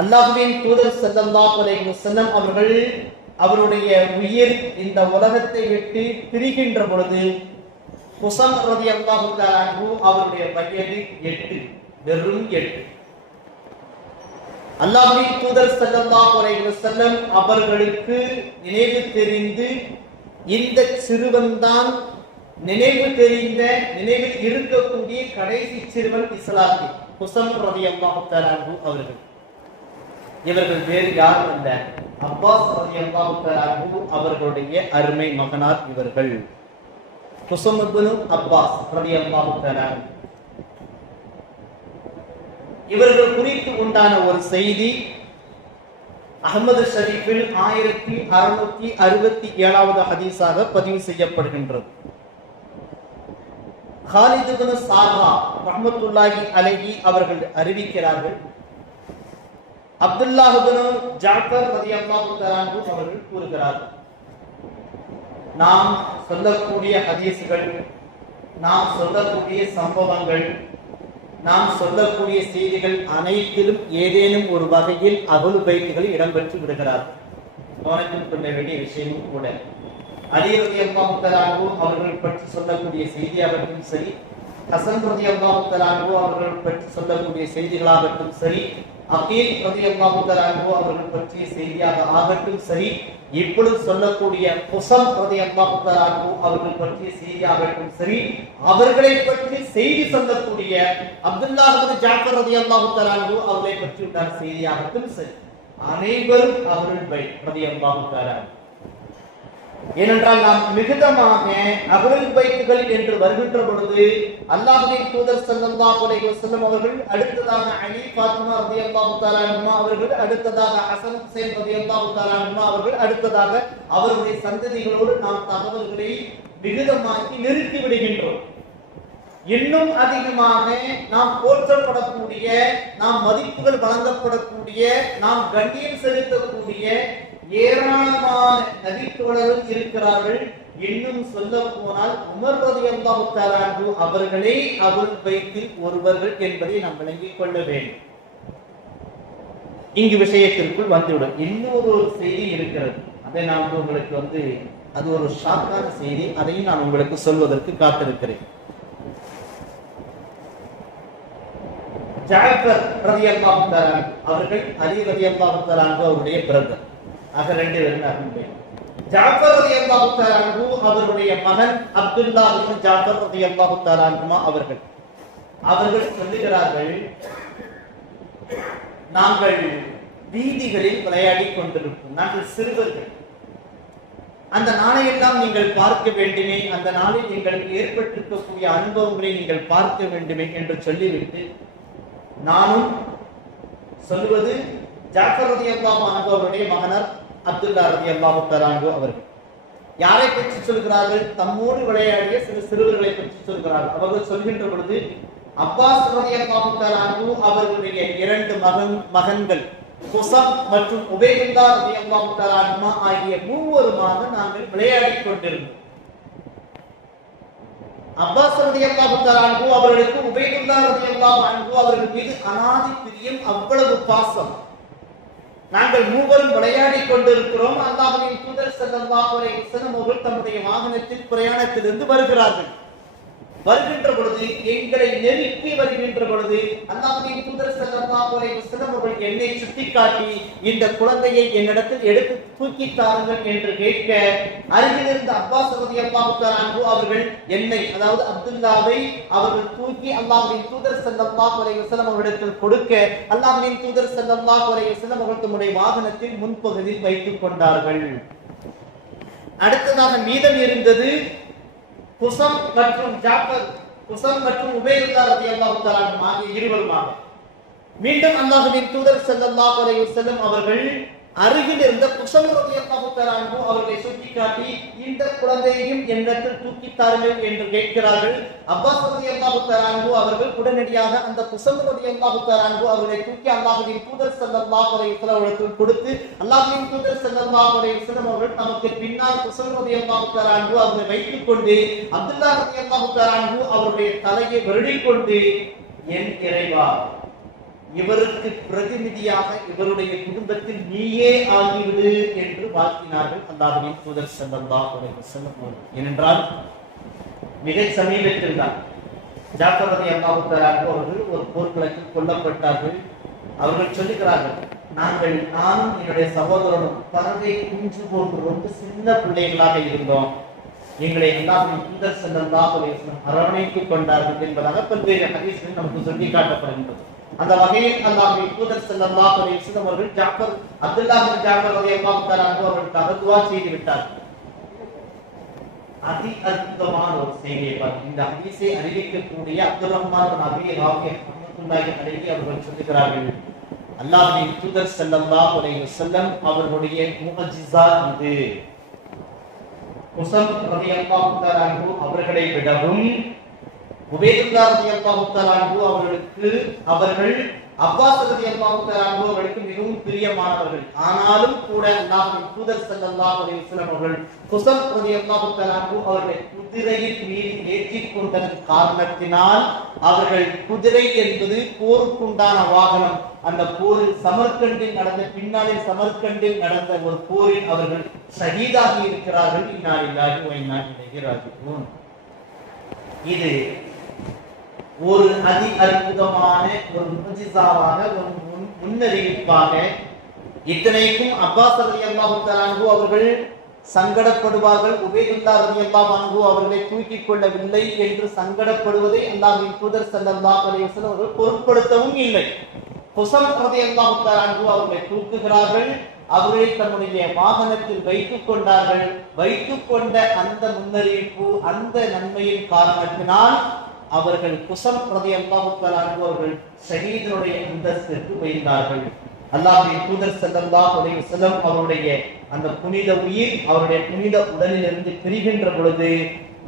அல்லாஹ்வின் தூதர் ஸல்லல்லாஹு அலைஹி வஸல்லம் அவர்கள் அவருடைய உயிர் இந்த உலகத்தை விட்டு பிரிகின்ற பொழுது குஸப் ரலியல்லாஹு தஆலா அன்ஹு அவருடைய வயது 8, வெறும் 8. அல்லாஹ்வின் தூதர் ஸல்லல்லாஹு அலைஹி வஸல்லம் அவர்களுக்கு நினைவு தெரிந்து இந்த சிறுவன்தான் நினைவில் இருக்கக்கூடிய கடைசி சிறுவன் இஸ்லாத்தில் குஸப் ரலியல்லாஹு தஆலா அன்ஹு அவர்கள். இவர்கள் வேறு யாரும் அல்ல, அப்பாஸ் ரலியல்லாஹு தஆலா அன்ஹு அவர்களுடைய அருமை மகனார் இவர்கள். குஸப் இப்னு அப்பாஸ் ரலியல்லாஹு தஆலா அன்ஹு இவர்கள் குறித்து உண்டான ஒரு செய்தி அஹ்மது ஷரீஃபில் 1667வது ஹதீஸாக பதிவு செய்யப்படுகின்றது. காலித் இப்னு சாஹா ரஹ்மத்துல்லாஹி அலைஹி அவர்கள் அறிவிக்கிறார்கள், அப்துல்லாஹ் இப்னு ஜாஃபர் ரலியல்லாஹு தஆலா அன்ஹு அவர்கள் கூறுகிறார்கள், நாம் சொல்லக்கூடிய ஹதீஸ்கள், நாம் சொல்லக்கூடிய சம்பவங்கள், நாம் சொல்லக்கூடிய செய்திகள் அனைத்திலும் ஏதேனும் ஒரு வகையில் அஹ்லுல் பைத்துகள் இடம்பெற்று விடுகிறார்கள். கவனத்தில் கொள்ள வேண்டிய விஷயமும் கூட. அலி ரலியல்லாஹு தஆலா அன்ஹு அவர்கள் பற்றி சொல்லக்கூடிய செய்தியாகட்டும் சரி, ஹசன் ரலியல்லாஹு தஆலா அன்ஹு அவர்கள் பற்றி சொல்லக்கூடிய செய்திகளாகட்டும் சரி, அகீல் ரலியல்லாஹு தஆலா அன்ஹு அவர்கள் பற்றிய செய்தியாக ஆகட்டும் சரி, இப்பொழுது சொல்லக்கூடிய குஸப் ரலியல்லாஹு தஆலா அன்ஹு அவர்கள் பற்றிய செய்தியாகட்டும் சரி, அவர்களை பற்றி செய்தி சொல்லக்கூடிய அப்துல்லாஹ் இப்னு ஜாஃபர் ரலியல்லாஹு தஆலா அன்ஹு அவர்களை பற்றி உண்டான செய்தியாகட்டும் சரி, அனைவரும் அஹ்லுல் பைத் ரலியல்லாஹு தஆலா. ஏனென்றால் நாம் மிகுதமாக அஹ்லுல் பைத்துகள் என்று வருகின்ற பொழுது அல்லாஹ்வின் தூதர் ஸல்லல்லாஹு அலைஹி வஸல்லம் அவர்கள், அடுத்ததாக அலி ஃபாத்திமா ரலியல்லாஹு தஆலா அன்ஹுமா அவர்கள், அடுத்ததாக ஹசன் ஹுசைன் ரலியல்லாஹு தஆலா அன்ஹுமா அவர்கள், அடுத்ததாக அவருடைய சந்ததிகளோடு நாம் தகவல்களை மிகுதமாக்கி நிறுத்தி விடுகின்றோம். இன்னும் அதிகமாக நாம் போற்றப்படக்கூடிய, நாம் மதிப்புகள் வழங்கப்படக்கூடிய, நாம் கண்ணியம் செலுத்தக்கூடிய ஏராளமான நபித்தோழர்கள் இருக்கிறார்கள். இன்னும் சொல்ல போனால் உமர் ரலியல்லாஹு தஆலா அன்ஹு அவர்களை அஹ்லுல் பைத்தில் ஒருவர்கள் என்பதை நாம் விளங்கிக் கொள்ள வேண்டும். இங்கு விஷயத்திற்குள் வந்துவிடும். இன்னொரு செய்தி இருக்கிறது, அதை நான் உங்களுக்கு அது ஒரு ஷாக்கான செய்தி, அதையும் நான் உங்களுக்கு சொல்வதற்கு காத்திருக்கிறேன். ஜாஃபர் ரலியல்லாஹு தஆலா அவர்கள் அலி ரலியல்லாஹு தஆலா அவருடைய பிரதர். ஆக 2 பேரும். ஜாஃபர் ரலியல்லாஹு தஆலா அன்ஹு அவருடைய மகன் அப்துல்லாஹ் இப்னு ஜாஃபர் ரலியல்லாஹு தஆலா அன்ஹு அவர்கள் சொல்லுகிறார்கள், நாங்கள் வீதிகளில் விளையாடிக் கொண்டிருப்போம், நாங்கள் சிறுவர்கள். அந்த நாளையெல்லாம் நீங்கள் பார்க்க வேண்டுமே, அந்த நாளில் எங்களுக்கு ஏற்பட்டிருக்கக்கூடிய அனுபவங்களை நீங்கள் பார்க்க வேண்டுமே என்று சொல்லிவிட்டு, நானும் சொல்லுவது ஜாஃபர் ரலியல்லாஹு அன்ஹு அவருடைய மகனார் அப்துல்லாஹ் ரலியல்லாஹு தஆலா அன்ஹு அவர்கள். யாரை பற்றி சொல்கிறார்கள்? தம்மோடு விளையாடிய சிறு சிறுவர்களை பற்றி சொல்கிறார்கள். அவர்கள் சொல்கின்ற பொழுது அப்பாஸ் ரலியல்லாஹு தஆலா அன்ஹு அவர்களுடைய 2 மகன்கள் குஸம் மற்றும் உபைதுல்லா ரலியல்லாஹு தஆலா அன்ஹு ஆகிய மூவருமாக நாங்கள் விளையாடிக் கொண்டிருந்தோம். அப்பாஸ் ரலியல்லாஹு தஆலா அன்ஹு அவர்களுக்கு உபைதுல்லா ரலியல்லாஹு அன்ஹு அவர்கள் மீது அனாதி பிரியம், அவ்வளவு பாசம். நாங்கள் மூவரும் விளையாடிக் கொண்டிருக்கிறோம். அல்லாஹ்வின் தூதர் ஸல்லல்லாஹு அலைஹி வஸல்லம் அவர்கள் தம்முடைய வாகனத்தில் பிரயாணத்திலிருந்து வருகிறார்கள். வருகின்ற பொழுது, எங்களை நெருக்கி வருகின்ற பொழுது அல்லாஹ்வின் தூதர் ஸல்லல்லாஹு அலைஹி வஸல்லம் அவர்கள் என்னை சுட்டிக்காட்டி, இந்த குழந்தையை என்னிடத்தில் எடுத்து தூக்கி தாருங்கள் என்று கேட்க, அருகில் இருந்த அப்பாஸ் ரலியல்லாஹு தஆலா அன்ஹு அவர்கள் என்னை, அதாவது அப்துல்லாவை அவர்கள் தூக்கி அல்லாஹ்வின் தூதர் ஸல்லல்லாஹு அலைஹி வஸல்லம் அவரிடத்தில் கொடுக்க, அல்லாஹ்வின் தூதர் ஸல்லல்லாஹு அலைஹி வஸல்லம் அவர்கள் தம்முடைய வாகனத்தில் முன்பகுதியில் வைத்துக் கொண்டார்கள். அடுத்ததாக மீதம் இருந்தது குஸம் மற்றும் ஜாஃபர், குஸம் மற்றும் உபைதுல்லா ரலியல்லாஹு தஆலா அன்ஹு ஆகிய இருவருமாக. மீண்டும் அல்லாஹ்வின் தூதர் ஸல்லல்லாஹு அலைஹி வஸல்லம் அவர்கள் அருகில் இருந்த குஸம் ரலியல்லாஹு தஆலா அன்ஹு அவர்களை சுட்டிக்காட்டி, இந்த குழந்தையையும் என்னிடத்தில் தூக்கி தாருங்கள் என்று கேட்கிறார்கள். அப்பாஸ் ரலியல்லாஹு தஆலா அன்ஹு அவர்கள் உடனடியாக அந்த குஸம் ரலியல்லாஹு தஆலா அன்ஹு அவர்களை தூக்கி அல்லாஹ்வின் தூதர் ஸல்லல்லாஹு அலைஹி வஸல்லம் அவர்களுக்கு கொடுத்து, அல்லாஹ்வின் தூதர் ஸல்லல்லாஹு அலைஹி வஸல்லம் அவர்கள் நமக்கு பின்னால் குஸம் ரலியல்லாஹு தஆலா அன்ஹு அவர்களை வைத்துக் கொண்டு அப்துல்லா ரலியல்லாஹு தஆலா அன்ஹு அவருடைய தலையை வருடிக் கொண்டு, என் இறைவா, இவருக்கு பிரதிநிதியாக இவருடைய குடும்பத்தில் நீயே ஆகிவிடு என்று வாழ்த்தினார்கள் அல்லாஹ்வின் தூதர் ஸல்லல்லாஹு அலைஹி வஸல்லம். ஏனென்றால் மிக சமீபத்தில் தான் ஜாஃபர் ரலியல்லாஹு தஆலா அன்ஹு அவர்கள் ஒரு போர்க்களத்தில் கொல்லப்பட்டார்கள். அவர்கள் சொல்லுகிறார்கள், நானும் என்னுடைய சகோதரனும் பறவை குஞ்சு போன்று ரொம்ப சின்ன பிள்ளைகளாக இருந்தோம். எங்களை அல்லாஹ்வின் தூதர் ஸல்லல்லாஹு அலைஹி வஸல்லம் அரவணைத்துக் கொண்டார்கள் என்பதாக பல்வேறு ஹதீஸ்கள் நமக்கு சொல்லி காட்டப்படுகின்றது. அந்த வகையில் அல்லாஹ்வின் தூதர் ஸல்லல்லாஹு அலைஹி வஸல்லம் அவர்கள் அப்துல்லாஹ் பின் ஜாஃபர் ரலியல்லாஹு தஆலா அன்ஹு அவர்களுக்காக துஆ செய்து விட்டார்கள். அதி அற்புதமான ஒரு செய்தியை பார்த்து இந்த ஹதீஸை அறிவிக்கக்கூடிய அப்துல் ரஹ்மான் பின் அபி ராஃபி ரஹ்மத்துல்லாஹி அலைஹி அவர்கள் சொல்லுகிறார்கள், அல்லாஹ்வின் தூதர் ஸல்லல்லாஹு அலைஹி வஸல்லம் அவர்களுடைய முஅஜிஸா இது. குஸம் ரலியல்லாஹு தஆலா அன்ஹு அவர்களை விடவும் உபைதுல்லா ரலியல்லாஹு தஆலா அன்ஹு அவர்கள் அப்பாஸ் ரலியல்லாஹு தஆலா அன்ஹு அவர்களுக்கு மிகவும் பிரியமானவர்கள். ஆனாலும் கூட அல்லாஹ்வின் தூதர் ஸல்லல்லாஹு அலைஹி வஸல்லம் அவர்கள் குஸம் ரலியல்லாஹு தஆலா அன்ஹு அவர்களை குதிரையின் மீது ஏற்றிக் கொண்டதன் காரணத்தினால், அவர்கள் குதிரை என்பது போருக்குண்டான வாகனம். அந்த போரில் பின்னாளில் சமர்கண்டில் நடந்த ஒரு போரில் அவர்கள் ஷஹீதாகி இருக்கிறார்கள். இன்னா லில்லாஹி வ இன்னா இலைஹி ராஜிஊன். இது ஒரு அதி அற்புதமான ஒரு முஜிஸாவாக, ஒரு முன்னறிவிப்பாக. இத்தனைக்கும் அப்பாஸ் ரலியல்லாஹு தஆலா அன்ஹு அவர்கள் சங்கடப்படுவார்கள். உபைதுல்லா ரலியல்லாஹு அன்ஹு அவர்களை தூக்கிக் கொள்ளவில்லை என்று சங்கடப்படுவதை அல்லாஹ்வின் தூதர் ஸல்லல்லாஹு அலைஹி வஸல்லம் அவர்கள் பொருட்படுத்தவும் இல்லை. குஸம் ரலியல்லாஹு தஆலா அன்ஹு அவர்களை தூக்குகிறார்கள். அவர்களை தம்முடைய வாகனத்தில் வைத்துக் கொண்டார்கள். வைத்துக் கொண்ட அந்த முன்னறிவிப்பு, அந்த நன்மையின் காரணத்தினால் அவர்கள் குஸம் ரலியல்லாஹு தஆலா அன்ஹு அவர்கள் ஷஹீதுடைய அந்தஸ்திற்கு உயர்ந்தார்கள். அல்லாஹ்வின் தூதர் ஸல்லல்லாஹு அலைஹி வஸல்லம் அவருடைய அந்த புனித உயிர் அவருடைய புனித உடலிலிருந்து பிரிகின்ற பொழுது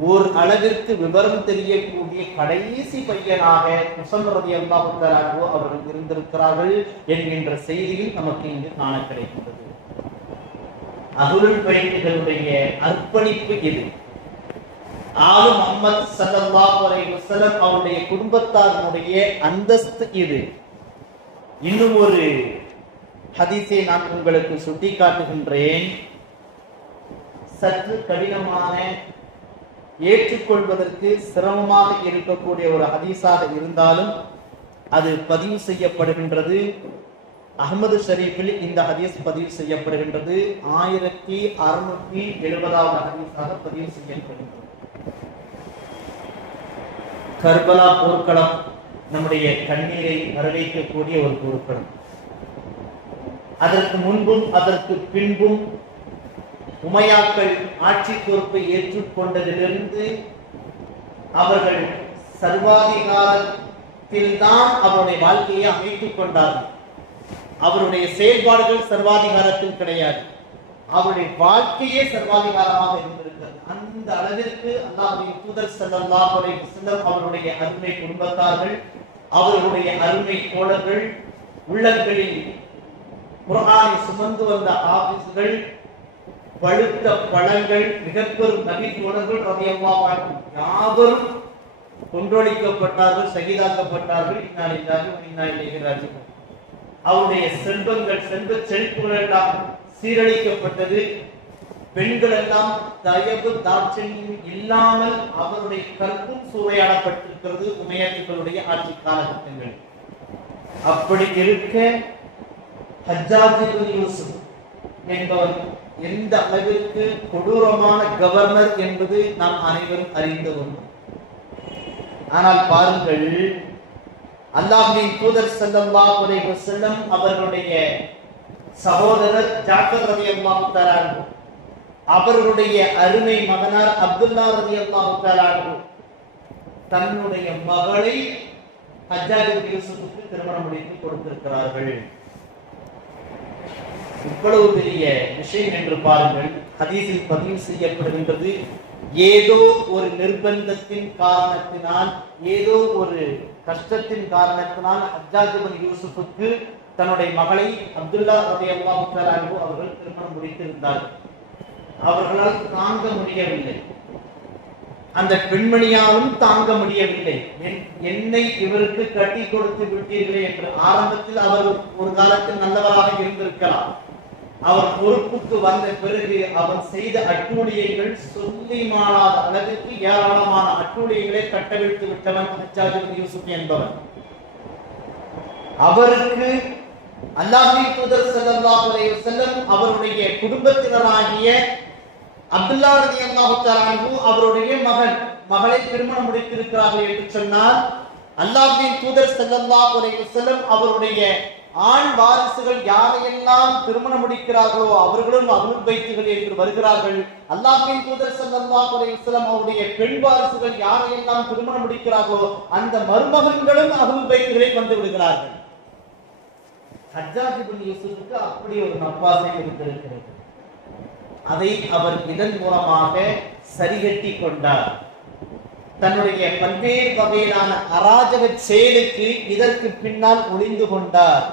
ஒரு அளவிற்கு விவரம் தெரியக்கூடிய கடைசி பையனாக குஸம் ரலியல்லாஹு தஆலா அன்ஹு அவர்கள் இருந்திருக்கிறார்கள் என்கின்ற செய்தியில் நமக்கு இங்கு காண கிடைக்கின்றது. அஹ்லுல் பைத்துகளுடைய அர்ப்பணிப்பு இது. ஆலு முஹம்மது ஸல்லல்லாஹு அலைஹி வஸல்லம் அவருடைய குடும்பத்தாருடைய அந்தஸ்து இது. இன்னும் ஒரு ஹதீஸை நான் உங்களுக்கு சுட்டிக்காட்டுகின்றேன். சற்று கடினமான, ஏற்றுக்கொள்வதற்கு சிரமமாக இருக்கக்கூடிய ஒரு ஹதீஸாக இருந்தாலும் அது பதிவு செய்யப்படுகின்றது. அஹ்மது ஷரீஃபில் இந்த ஹதீஸ் பதிவு செய்யப்படுகின்றது. 1670வது ஹதீஸாக பதிவு செய்யப்படுகின்றது. கர்பலா போர்க்களம் நம்முடைய கண்ணீரை வரவேற்கக்கூடிய ஒரு போர்க்களம். அதற்கு முன்பும் அதற்கு பின்பும் உமையாக்கள் ஆட்சி பொறுப்பை ஏற்றுக்கொண்டதிலிருந்து அவர்கள் சர்வாதிகாரத்தில் தான் அவருடைய வாழ்க்கையை அமைத்துக் கொண்டார்கள். அவருடைய செயல்பாடுகள் சர்வாதிகாரத்தில் கிடையாது. அவருடைய வாழ்க்கையே சர்வாதிகாரமாக இருந்திருக்கிறது. அந்த அளவிற்கு அல்லாஹ்வின் தூதர் ஸல்லல்லாஹு அலைஹி வஸல்லம் அவருடைய அருமை குடும்பத்தார்கள், அவர்களுடைய அருமை தோழர்கள், உள்ளங்களில் குர்ஆனை சுமந்து வந்த ஆபீஸ்கள், பழுத்த பழங்கள், மிக பெரும் நபி தோழர்கள் ரலியல்லாஹு அன்ஹு யாவரும் கொன்றொழிக்கப்பட்டார்கள், ஷஹீதாக்கப்பட்டார்கள். இன்னா லில்லாஹி வ இன்னா இலைஹி ராஜிஊன். அவருடைய செல்வங்கள், செல்வ செழிப்புகள் எல்லாம் சீரழிக்கப்பட்டது. பெண்கள் எல்லாம் தயவு தாட்சண்யம் இல்லாமல் அவருடைய கற்பும் சூறையாடப்பட்டிருக்கிறது உமையத்துகளுடைய ஆட்சி காலகட்டங்கள். அப்படி இருக்க ஹஜ்ஜாஜ் இப்னு யூசுப் என்பவர் எந்த அளவிற்கு கொடூரமான கவர்னர் என்பது நாம் அனைவரும் அறிந்த ஒன்று. ஆனால் பாருங்கள், அல்லாஹ்வின் தூதர் ஸல்லல்லாஹு அலைஹி வஸல்லம் அவர்களுடைய சகோதரர் ஜாஃபர் ரலியல்லாஹு தஆலா அன்ஹு, அவர்களுடைய அருமை மகனார் அப்துல்லா ரலியல்லாஹு தஆலா அன்ஹு தன்னுடைய மகளை ஹஜ்ஜாஜ் இப்னு யூசுஃபுக்கு திருமணம் முடித்து கொடுத்திருக்கிறார்கள். இவ்வளவு பெரிய விஷயம் என்று பாருங்கள். ஹதீஸில் பதிவு செய்யப்படுகின்றது, ஏதோ ஒரு நிர்பந்தத்தின் காரணத்தினால், ஏதோ ஒரு கஷ்டத்தின் காரணத்தினால் ஹஜ்ஜாஜ் இப்னு யூசுஃபுக்கு தன்னுடைய மகளை அப்துல்லா ரலியல்லாஹு தஆலா அன்ஹு அவர்கள் திருமணம் முடித்திருந்தார்கள். அவர்களால் தாங்க முடியவில்லை, அந்த பெண்மணியாலும் தாங்க முடியவில்லை. என்னை இவருக்கு கட்டி கொடுத்து விட்டீர்களே என்று. ஆரம்பத்தில் அவர் ஒரு காலத்தில் நல்லவராக இருந்திருக்கலாம். அவர் பொறுப்புக்கு வந்த பிறகு அவர் செய்த அட்டூழியங்கள் சொல்லி மாறாத அளவிற்கு ஏராளமான அட்டூழியங்களை கட்டவிழ்த்து விட்டவன் ஹஜ்ஜாஜ் இப்னு யூசுப் என்பவர். அவருக்கு அல்லாஹ்வின் தூதர் ஸல்லல்லாஹு அலைஹி வஸல்லம் அவருடைய குடும்பத்தினராகிய அப்துல்லா ரலியல்லாஹு தஆலா அன்ஹு அவருடைய மகளை திருமணம் முடித்திருக்கிறார்கள் என்று சொன்னால், அல்லாஹ்வின் தூதர் ஸல்லல்லாஹு அலைஹி வஸல்லம் அவருடைய ஆண் வாரிசுகள் யாரையெல்லாம் திருமணம் முடிக்கிறார்களோ அவர்களும் அஹ்லுல் பைத்துகள் என்று வருகிறார்கள். அல்லாஹ்வின் தூதர் ஸல்லல்லாஹு அலைஹி வஸல்லம் அவருடைய பெண் வாரிசுகள் யாரையெல்லாம் திருமணம் முடிக்கிறார்களோ அந்த மருமகன்களும் அஹ்லுல் பைத்துகளில் வந்து விடுகிறார்கள். ஹஜ்ஜாஜ் இப்னு யூசுஃபுக்கு அப்படி ஒரு நப்பாசை இருந்திருக்கிறது. அதை அவர் இதன் மூலமாக சரிகட்டி கொண்டார். தன்னுடைய பல்வேறு வகையிலான அராஜக செயலுக்கு இதற்கு பின்னால் ஒளிந்து கொண்டார்.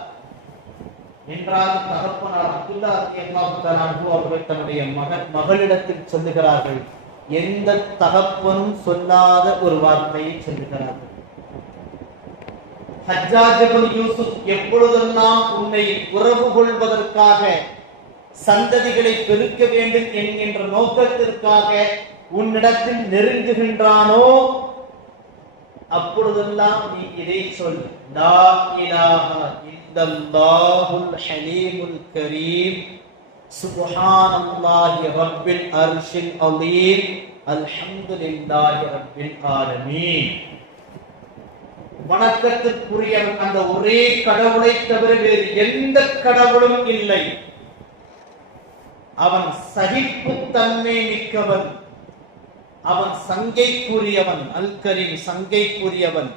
என்றால் தகப்பனார் அப்துல்லா ரலியல்லாஹு தஆலா அன்ஹு அவர்கள் தன்னுடைய மகளிடத்தில் சொல்லுகிறார்கள், எந்த தகப்பனும் சொல்லாத ஒரு வார்த்தையை சொல்லுகிறார்கள். ஹஜ்ஜாஜ் இப்னு யூசுப் எப்பொழுதெல்லாம் உன்னை உறவு கொள்வதற்காக, சந்ததிகளை பெருக்க வேண்டும் என்கின்ற நோக்கத்திற்காக உன்னிடத்தில் நெருங்குகின்றானோ அப்பொழுதெல்லாம் நீ இதை சொல், லா இலாஹா இல்லல்லாஹுல் ஹலீமுல் கரீம், சுப்ஹானல்லாஹி ரப்பில் அர்ஷில் அலீம், அல்ஹம்துலில்லாஹி ரப்பில் ஆலமீன். வணக்கத்திற்குரிய அந்த ஒரே கடவுளை தவிர வேறு எந்த கடவுளும் இல்லை. அவன் சகிப்புத்தன்மை மிக்கவன், அவன் சங்கைக்குரியவன், அல் கரீம் சங்கைக்குரியவன்.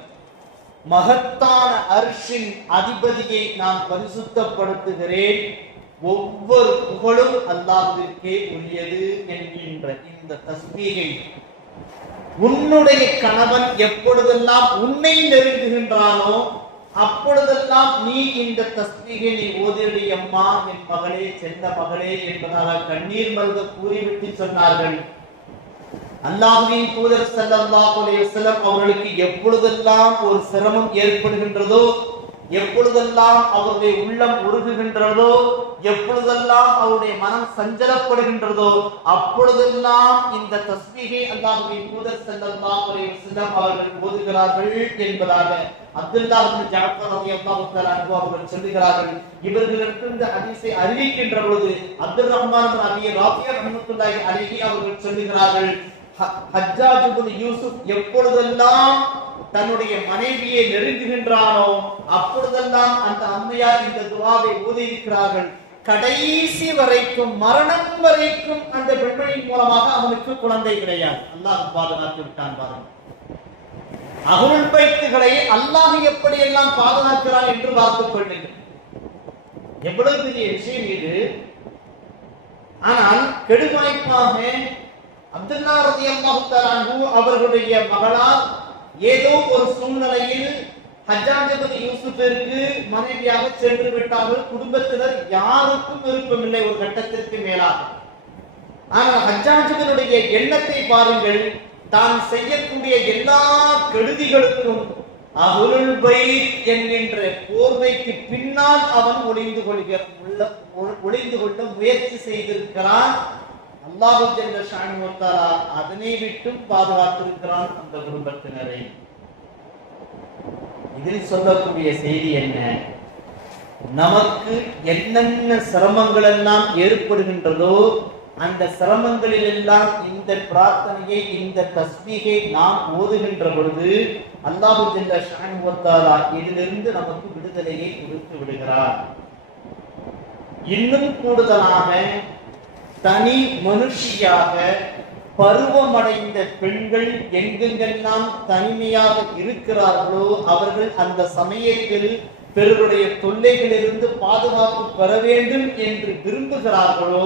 மகத்தான அர்ஷின் அதிபதியை நான் பரிசுத்தப்படுத்துகிறேன். ஒவ்வொரு புகழும் அல்லாஹ்விற்கே உரியது என்கின்ற இந்த தஸ்பீகை உன்னுடைய கணவன் எப்பொழுதெல்லாம் உன்னை நெருங்குகின்றானோ அப்பொழுதெல்லாம் நீ இந்த தஸ்பீகை நீ ஓதியடி அம்மா, என் மகளே, செல்ல மகளே என்பதாக கண்ணீர் மல்க கூறிவிட்டு சொன்னார்கள். அல்லாஹ்வின் தூதர் ஸல்லல்லாஹு அலைஹி வஸல்லம் அவர்களுக்கு எப்பொழுதெல்லாம் ஒரு சிரமம் ஏற்படுகின்றதோ, எப்பொழுதெல்லாம் அவருடைய உள்ளம் உருகுகின்றதோ, எப்பொழுதெல்லாம் அவருடைய மனம் சஞ்சலப்படுகின்றதோ அப்பொழுதெல்லாம் இந்த தஸ்பீகை அல்லாஹ்வின் தூதர் ஸல்லல்லாஹு அலைஹி வஸல்லம் அவர்கள் ஓதுகிறார்கள் என்பதாக அப்துல்லா இப்னு ஜாஃபர் ரலியல்லாஹு தஆலா அன்ஹு அவர்கள் சொல்லுகிறார்கள். இவர்களுக்கு இந்த ஹதீஸை அறிவிக்கின்ற பொழுது அப்துர் ரஹ்மான் இப்னு அபி ராஃபி ரஹ்மத்துல்லாஹி அலைஹி அவர்கள் சொல்லுகிறார்கள், ஹஜ்ஜாஜ் இப்னு யூசுப் எப்பொழுதெல்லாம் தன்னுடைய மனைவியை நெருங்குகின்றானோ அப்பொழுதெல்லாம் அந்த அம்மையார் இந்த துஆவை ஓதியிருக்கிறார்கள். கடைசி வரைக்கும், மரணம் வரைக்கும் அந்த பெண்மணியின் மூலமாக அவனுக்கு குழந்தை கிடையாது. அல்லாஹ் பாதுகாத்து விட்டான். பாருங்கள், அஹ்லுல் பைத்துகளை அல்லாஹ் எப்படி எல்லாம் பாதுகாக்கிறான் என்று பார்த்துக் கொள்ளுங்கள். எவ்வளவு பெரிய விஷயம் இது. ஆனால் கெடுவாய்ப்பாக அப்துல்லா ரலியல்லாஹு தஆலா அன்ஹு அவர்களுடைய மகளால் ஏதோ ஒரு சூழ்நிலையில் ஹஜ்ஜாஜ் இப்னு யூசுஃபிற்கு மனைவியாக சென்று விட்டார்கள். குடும்பத்தினர் யாருக்கும் விருப்பமில்லை ஒரு கட்டத்திற்கு மேலாக. ஆனால் ஹஜ்ஜாஜினுடைய எண்ணத்தை பாருங்கள், தான் செய்யக்கூடிய எல்லா கெடுதிகளுக்கும் அஹ்லுல் பைத் என்கின்ற போர்வைக்கு பின்னால் அவன் ஒளிந்து கொள்ள முயற்சி செய்திருக்கிறான். அல்லாஹ் ஜல்ல ஷானஹு வ தஆலா அதனை விட்டும் பாதுகாத்திருக்கிறான் அந்த குடும்பத்தினரை. இதில் சொல்லக்கூடிய செய்தி என்ன? நமக்கு என்னென்ன சிரமங்கள் எல்லாம் ஏற்படுகின்றதோ அந்த சிரமங்களில் எல்லாம் இந்த பிரார்த்தனையை, இந்த தஸ்பீகை நாம் ஓதுகின்ற பொழுது அல்லாஹ் ஜல்ல ஷானஹு வ தஆலா இதிலிருந்து நமக்கு விடுதலையை கொடுத்து விடுகிறார். இன்னும் கூடுதலாக தனி மனுஷியாக பருவமடைந்த பெண்கள் எங்கெங்கெல்லாம் தனிமையாக இருக்கிறார்களோ அவர்கள் அந்த சமயத்தில் பிறருடைய தொல்லைகளிலிருந்து பாதுகாப்பு பெற வேண்டும் என்று விரும்புகிறார்களோ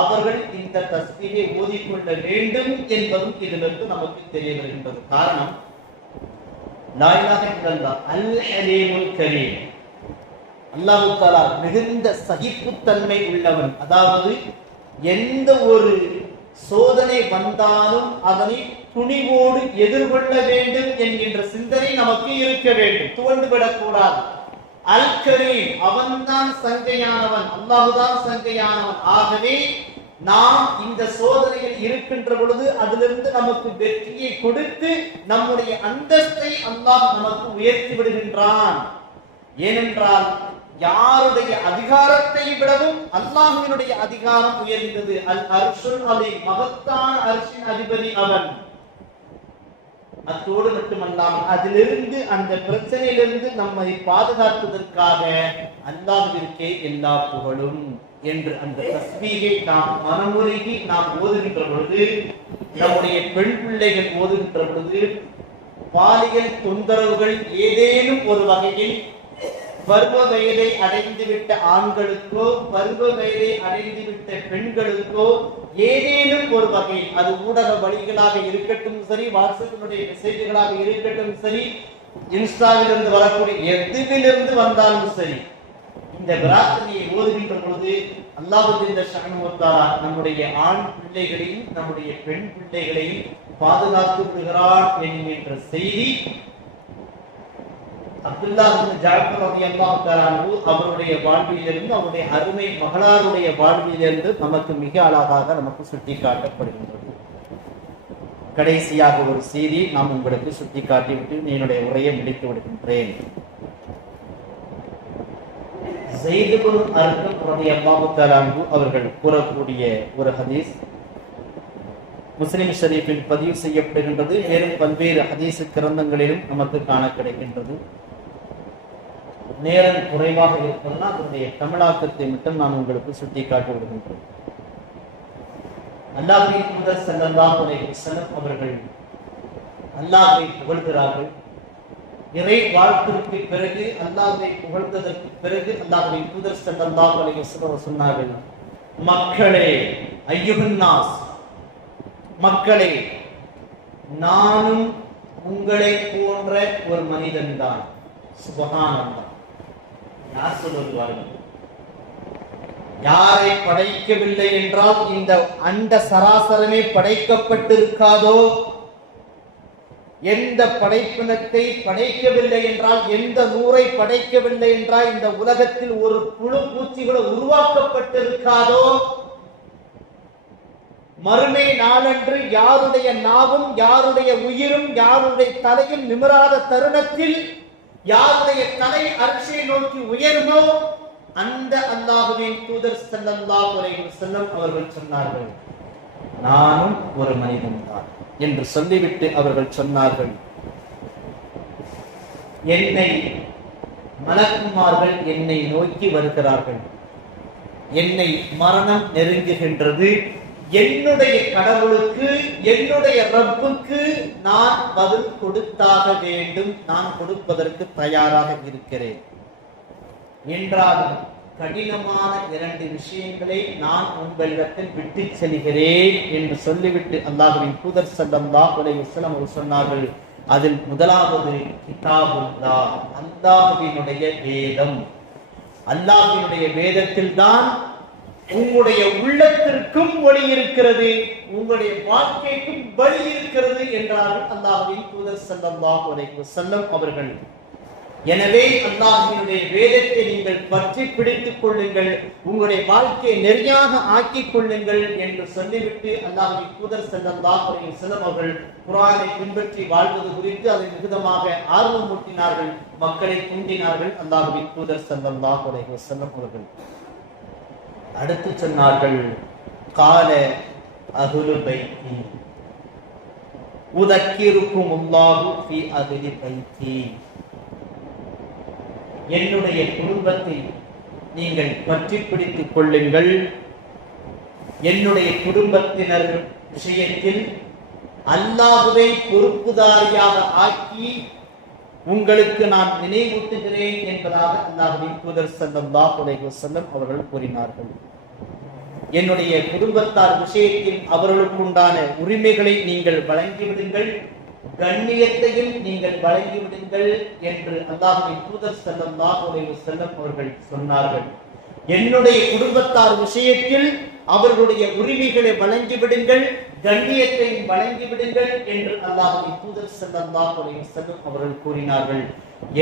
அவர்கள் இந்த தஸ்பீகை ஓதிக்கொள்ள வேண்டும் என்பதும் இதிலிருந்து நமக்கு தெரிய வருகின்றது. காரணம், லா இலாஹ இல்லல்லாஹ் அல் ஹலீமுல் கரீம், அல்லாஹ் தஆலா மிகுந்த சகிப்புத்தன்மை உள்ளவன். அதாவது எந்த ஒரு சோதனை வந்தாலும் அதனை துணிவோடு எதிர்கொள்ள வேண்டும் என்கின்ற சிந்தனை நமக்கு இருக்க வேண்டும், துவண்டு விடக்கூடாது. அல் கரீம், அவன்தான் சங்கையானவன், அல்லாஹுதான் சங்கையானவன். ஆகவே நாம் இந்த சோதனையில் இருக்கின்ற பொழுது அதிலிருந்து நமக்கு வெற்றியை கொடுத்து நம்முடைய அந்தஸ்தை அல்லாஹ் நமக்கு உயர்த்தி விடுகின்றான். ஏனென்றால் யாருடைய அதிகாரத்தை விடவும் அல்லாஹ்வினுடைய அதிகாரம் உயர்ந்தது. அல் அர்ஷுல் அலீம், மகத்தான அர்ஷின் அதிபதி அவன். அத்தோடு மட்டுமல்லாமல் அதிலிருந்து, அந்த பிரச்சனையிலிருந்து நம்மை பாதுகாப்பதற்காக அல்லாஹ்விற்கே எல்லா புகழும் என்று அந்த தஸ்பீகை நாம் மனமுருகி நாம் ஓதுகின்ற பொழுது, நம்முடைய பெண் பிள்ளைகள் ஓதுகின்ற பொழுது பாலியல் தொந்தரவுகள் ஏதேனும் ஒரு வகையில் பருவ வயதை அடைந்துவிட்ட ஆண்களுக்கோ பருவ வயதை அடைந்துவிட்ட பெண்களுக்கோ ஏதேனும் ஒரு வகையில், அது ஊடக வழிகளாக இருக்கட்டும் சரி, வாட்ஸ்அப்பினுடைய மெசேஜ்களாக இருக்கட்டும் சரி, இன்ஸ்டாவிலிருந்து வரக்கூடிய எதுவிலிருந்து வந்தாலும் சரி, இந்த பிரார்த்தனையை ஓதுகின்ற பொழுது அல்லாஹ் ஜல்ல ஷஅனஹு வ தஆலா நம்முடைய ஆண் பிள்ளைகளையும் நம்முடைய பெண் பிள்ளைகளையும் பாதுகாத்து விடுகிறான் என்கின்ற செய்தி அப்துல்லா இப்னு ஜஅஃபர் ரலியல்லாஹு தஆலா அன்ஹு அவருடைய வாழ்விலிருந்து, அவருடைய அருமை மகளாருடைய வாழ்விலிருந்து நமக்கு மிக அழகாக நமக்கு சுட்டிக்காட்டப்படுகின்றது. கடைசியாக ஒரு செய்தி நாம் உங்களுக்கு சுட்டிக்காட்டிவிட்டு என்னுடைய உரையை முடித்து விடுகின்றேன். ஸைத் இப்னு அர்கம் ரலியல்லாஹு தஆலா அன்ஹு அவர்கள் கூறக்கூடிய ஒரு ஹதீஸ் முஸ்லிம் ஷரீஃபில் பதிவு செய்யப்படுகின்றது. மேலும் பல்வேறு ஹதீஸ் கிரந்தங்களிலும் நமக்கு காண கிடைக்கின்றது. நேரம் குறைவாக இருப்பதனால் அதனுடைய தமிழாக்கத்தை மட்டும் நான் உங்களுக்கு சுட்டி காட்டி விடுகின்றேன். அல்லாஹ்வின் தூதர் ஸல்லல்லாஹு அலைஹி வஸல்லம் அவர்கள் அல்லாஹ்வை புகழ்கிறார்கள். இறை வாழ்த்துக்கு பிறகு, அல்லாஹ்வை புகழ்ந்ததற்கு பிறகு அல்லாஹ்வின் தூதர் ஸல்லல்லாஹு அலைஹி வஸல்லம் சொன்னார்கள், மக்களே, அய்யுஹன் நாஸ், மக்களே, நானும் உங்களை போன்ற ஒரு மனிதன் தான். சுப்ஹானல்லாஹ். யார் சொல்வது பாருங்கள். யாரை படைக்கவில்லை என்றால் இந்த அண்ட சராசரமே படைக்கப்பட்டிருக்காதோ, எந்த படைப்பினத்தை படைக்கவில்லை என்றால், எந்த நூரை படைக்கவில்லை என்றால் இந்த உலகத்தில் ஒரு புழு பூச்சிகளை உருவாக்கப்பட்டிருக்காதோ, மறுமை நாளன்று யாருடைய நாவும் யாருடைய உயிரும் யாருடைய தலையும் நிமிராத தருணத்தில் யாருடைய தலை அர்ஷை நோக்கி உயருமோ அந்த அல்லாஹ்வின் தூதர் ஸல்லல்லாஹு அலைஹி வஸல்லம் அவர்கள் சொன்னார்கள், நானும் ஒரு மனிதன் தான் என்று சொல்லிவிட்டு அவர்கள் சொன்னார்கள், என்னை மலக்குமார்கள் என்னை நோக்கி வருகிறார்கள், என்னை மரணம் நெருங்குகின்றது, என்னுடைய கடவுளுக்கு, என்னுடைய ரப்புக்கு நான் பதில் கொடுத்தாக வேண்டும், நான் கொடுப்பதற்கு தயாராக இருக்கிறேன் என்றாலும் கடினமான 2 விஷயங்களை நான் உங்களிடத்தில் விட்டு செல்கிறேன் என்று சொல்லிவிட்டு அல்லாஹ்வின் தூதர் ஸல்லல்லாஹு அலைஹி வஸல்லம் அவர்கள் சொன்னார்கள், அதில் முதலாவது கிதாபுல்லாஹ், அல்லாஹ்வினுடைய வேதம். அல்லாஹ்வினுடைய வேதத்தில் தான் உங்களுடைய உள்ளத்திற்கும் ஒளி இருக்கிறது, உங்களுடைய வாழ்க்கைக்கும் வழி இருக்கிறது என்றார்கள் அல்லாஹ்வின் தூதர் ஸல்லல்லாஹு அலைஹி வஸல்லம் அவர்கள். எனவே அல்லாஹ்வினுடைய வேதத்தை நீங்கள் பற்றி பிடித்துக் கொள்ளுங்கள், உங்களுடைய வாழ்க்கையை நெறியாக ஆக்கிக் கொள்ளுங்கள் என்று சொல்லிவிட்டு அல்லாஹ்வின் தூதர் ஸல்லல்லாஹு அலைஹி வஸல்லம் அவர்கள் குர்ஆனை பின்பற்றி வாழ்வது குறித்து அதை மிகுதமாக ஆர்வமூட்டினார்கள், மக்களை தூண்டினார்கள் அல்லாஹ்வின் தூதர் ஸல்லல்லாஹு அலைஹி வஸல்லம் அவர்கள். அடுத்து சொன்னார்கள், கால அஹ்லு பைத்தி உதக்கிருக்குமுல்லாஹு ஃபீ அஹ்லி பைத்தி, என்னுடைய குடும்பத்தை நீங்கள் பற்றி பிடித்துக் கொள்ளுங்கள், என்னுடைய குடும்பத்தினர் விஷயத்தில் அல்லாஹ்வை பொறுப்புதாரியாக ஆக்கி உங்களுக்கு நான் நினைவூட்டுகிறேன் என்பதாக அல்லாஹ்வின் தூதர் ஸல்லல்லாஹு அலைஹி வஸல்லம் அவர்கள் கூறினார்கள். என்னுடைய குடும்பத்தார் விஷயத்தில் அவர்களுக்குண்டான உரிமைகளை நீங்கள் வழங்கிவிடுங்கள், கண்ணியத்தையும் நீங்கள் வழங்கிவிடுங்கள் என்று அல்லாஹ்வின் தூதர் ஸல்லல்லாஹு அலைஹி வஸல்லம் அவர்கள் சொன்னார்கள். என்னுடைய குடும்பத்தார் விஷயத்தில் அவர்களுடைய உரிமைகளை வழங்கிவிடுங்கள், கண்ணியத்தையும் வழங்கிவிடுங்கள் என்று அல்லாஹ்வின் தூதர் ஸல்லல்லாஹு அலைஹி வஸல்லம் அவர்கள் கூறினார்கள்.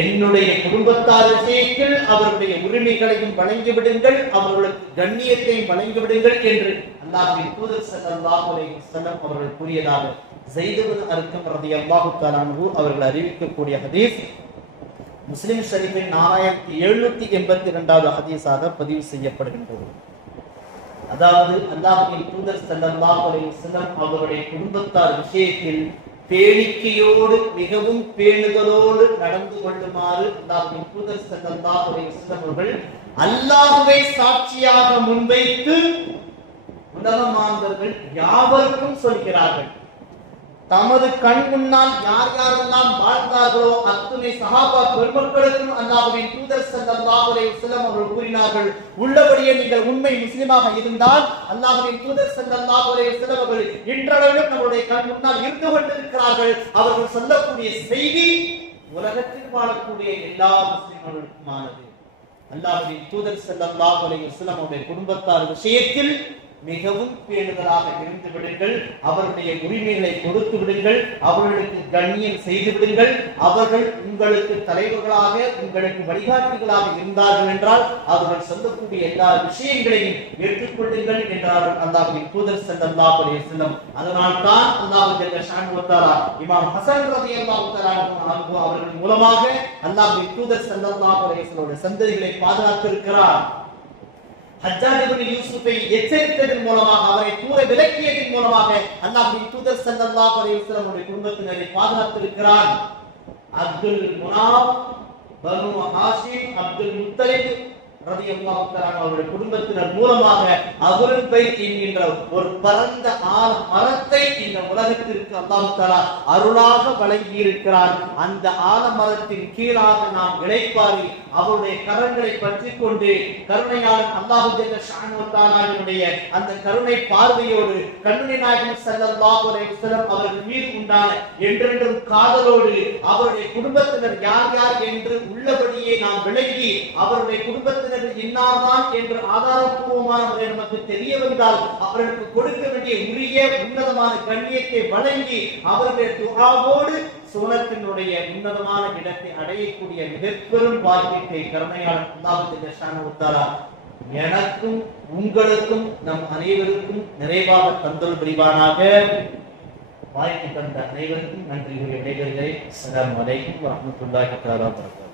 என்னுடைய குடும்பத்தார் விஷயத்தில் அவர்களுடைய உரிமைகளையும் வழங்கிவிடுங்கள், அவர்களுக்கு கண்ணியத்தையும் வழங்கிவிடுங்கள் என்று அல்லாஹ்வின் தூதர் ஸல்லல்லாஹு அலைஹி வஸல்லம் அவர்கள் கூறியதாக ஸைத் இப்னு அர்கம் ரலியல்லாஹு தஆலா அன்ஹு அவர்கள் அறிவிக்கக்கூடிய ஹதீஸ் முஸ்லிம் ஷரீஃபின் 4782வது ஹதீஸாக பதிவு செய்யப்படுகின்றது. அதாவது அல்லாஹ்வின் தூதர் ஸல்லல்லாஹு அலைஹி வஸல்லம் அவருடைய குடும்பத்தார் விஷயத்தில் பேணிக்கையோடு மிகவும் பேணுதலோடு நடந்து கொள்ளுமாறு அல்லாஹ்வின் தூதர் ஸல்லல்லாஹு அலைஹி வஸல்லம் அவர்கள் அல்லாஹ்வை சாட்சியாக முன்வைத்து உலக மாந்தர்கள் யாவருக்கும் சொல்கிறார்கள். தமது கண் முன்னால் யார் யாரெல்லாம் வாழ்ந்தார்களோ அத்துணை சஹாபா பெருமக்களுக்கும் அல்லாஹ்வின் தூதர் ஸல்லல்லாஹு அலைஹி வஸல்லம் அவர்கள் கூறினார்கள், உள்ளபடியே நீங்கள் உண்மை முஸ்லிமாக இருந்தால் அல்லாஹ்வின் தூதர் ஸல்லல்லாஹு அலைஹி வஸல்லம் அவர்கள் இன்றளவிலும் நம்முடைய கண் முன்னால் இருந்து கொண்டிருக்கிறார்கள். அவர்கள் சொல்லக்கூடிய செய்தி உலகத்தில் வாழக்கூடிய எல்லா முஸ்லிம்களுக்குமானது. அல்லாஹ்வின் தூதர் ஸல்லல்லாஹு அலைஹி வஸல்லம் அவருடைய குடும்பத்தார் விஷயத்தில் மிகவும் பேணுதலாக இருந்து விடுங்கள், அவருடைய உரிமைகளை கொடுத்து விடுங்கள், அவர்களுக்கு கண்ணியம் செய்து விடுங்கள். அவர்கள் உங்களுக்கு தலைவர்களாக உங்களுக்கு வழிகாட்டிகளாக இருந்தார்கள் என்றால் அவர்கள் சொல்லக்கூடிய எல்லா விஷயங்களையும் ஏற்றுக்கொள்ளுங்கள் என்றார்கள் அல்லாஹ்வின் தூதர் ஸல்லல்லாஹு அலைஹி வஸல்லம். அதனால் தான் அல்லாஹ் ஜல்ல ஷானஹு வ தஆலா இமாம் ஹஸன் ரலியல்லாஹு தஆலா அன்ஹு அவர்கள் மூலமாக அல்லாஹ்வின் தூதர் ஸல்லல்லாஹு அலைஹி வஸல்லம் சந்ததிகளை பாதுகாத்திருக்கிறார். ஹஜ்ஜாஜ் இப்னு யூசுஃபை எச்சரித்ததன் மூலமாக, அவரை தூர விலக்கியதன் மூலமாக அல்லாஹ்வின் தூதர் ஸல்லல்லாஹு அலைஹி வஸல்லம் உடைய குடும்பத்தினரை பாதுகாத்திருக்கிறார். அப்துல் முனாப், பனு ஹாஷிம், அப்துல் முத்தலிப் ரலியல்லாஹு தஆலா அவருடைய குடும்பத்தினர் மூலமாக அஹ்லுல் பைத் என்கின்ற ஒரு பரந்த மரத்தை இந்த உலகத்திற்கு அல்லாஹ் தஆலா அருளாக வழங்கி இருக்கிறார். அந்த ஆலமரத்தின் கீழாக நாம் இளைப்பாரி அவருடைய கரங்களை பற்றிக் கொண்டு கருணையாளன் அல்லாஹ் ஜல்ல ஷானஹு வ தஆலாவினுடைய அந்த கருணை பார்வையோடு கண்மணி நாயகம் ஸல்லல்லாஹு அலைஹி வஸல்லம் அவர்கள் மீது உண்டான என்றென்றும் காதலோடு அவருடைய குடும்பத்தினர் யார் யார் என்று உள்ளபடியே நாம் விளங்கி அவருடைய குடும்பத்தினர் இன்னார்தான் என்று ஆதாரப்பூர்வமான முறையில் நமக்கு தெரிய வந்தால் அவர்களுக்கு கொடுக்க வேண்டிய உரிய உன்னதமான கண்ணியத்தை வழங்கி அவருடைய துஆவோடு சுவனத்தினுடைய உன்னதமான இடத்தை அடையக்கூடிய மிகப்பெரும் பாக்கியத்தை கருணையாளன் அல்லாஹ் ஜல்ல ஷானஹு வ தஆலா எனக்கும் உங்களுக்கும் நம் அனைவருக்கும் நிறைவாக தந்தல் புரிவானாக. வாய்ப்பு தந்த அனைவருக்கும் நன்றி. விடைபெறுகிறேன். அஸ்ஸலாமு அலைக்கும் வரஹ்மத்துல்லாஹி தஆலா வபரகாத்துஹு.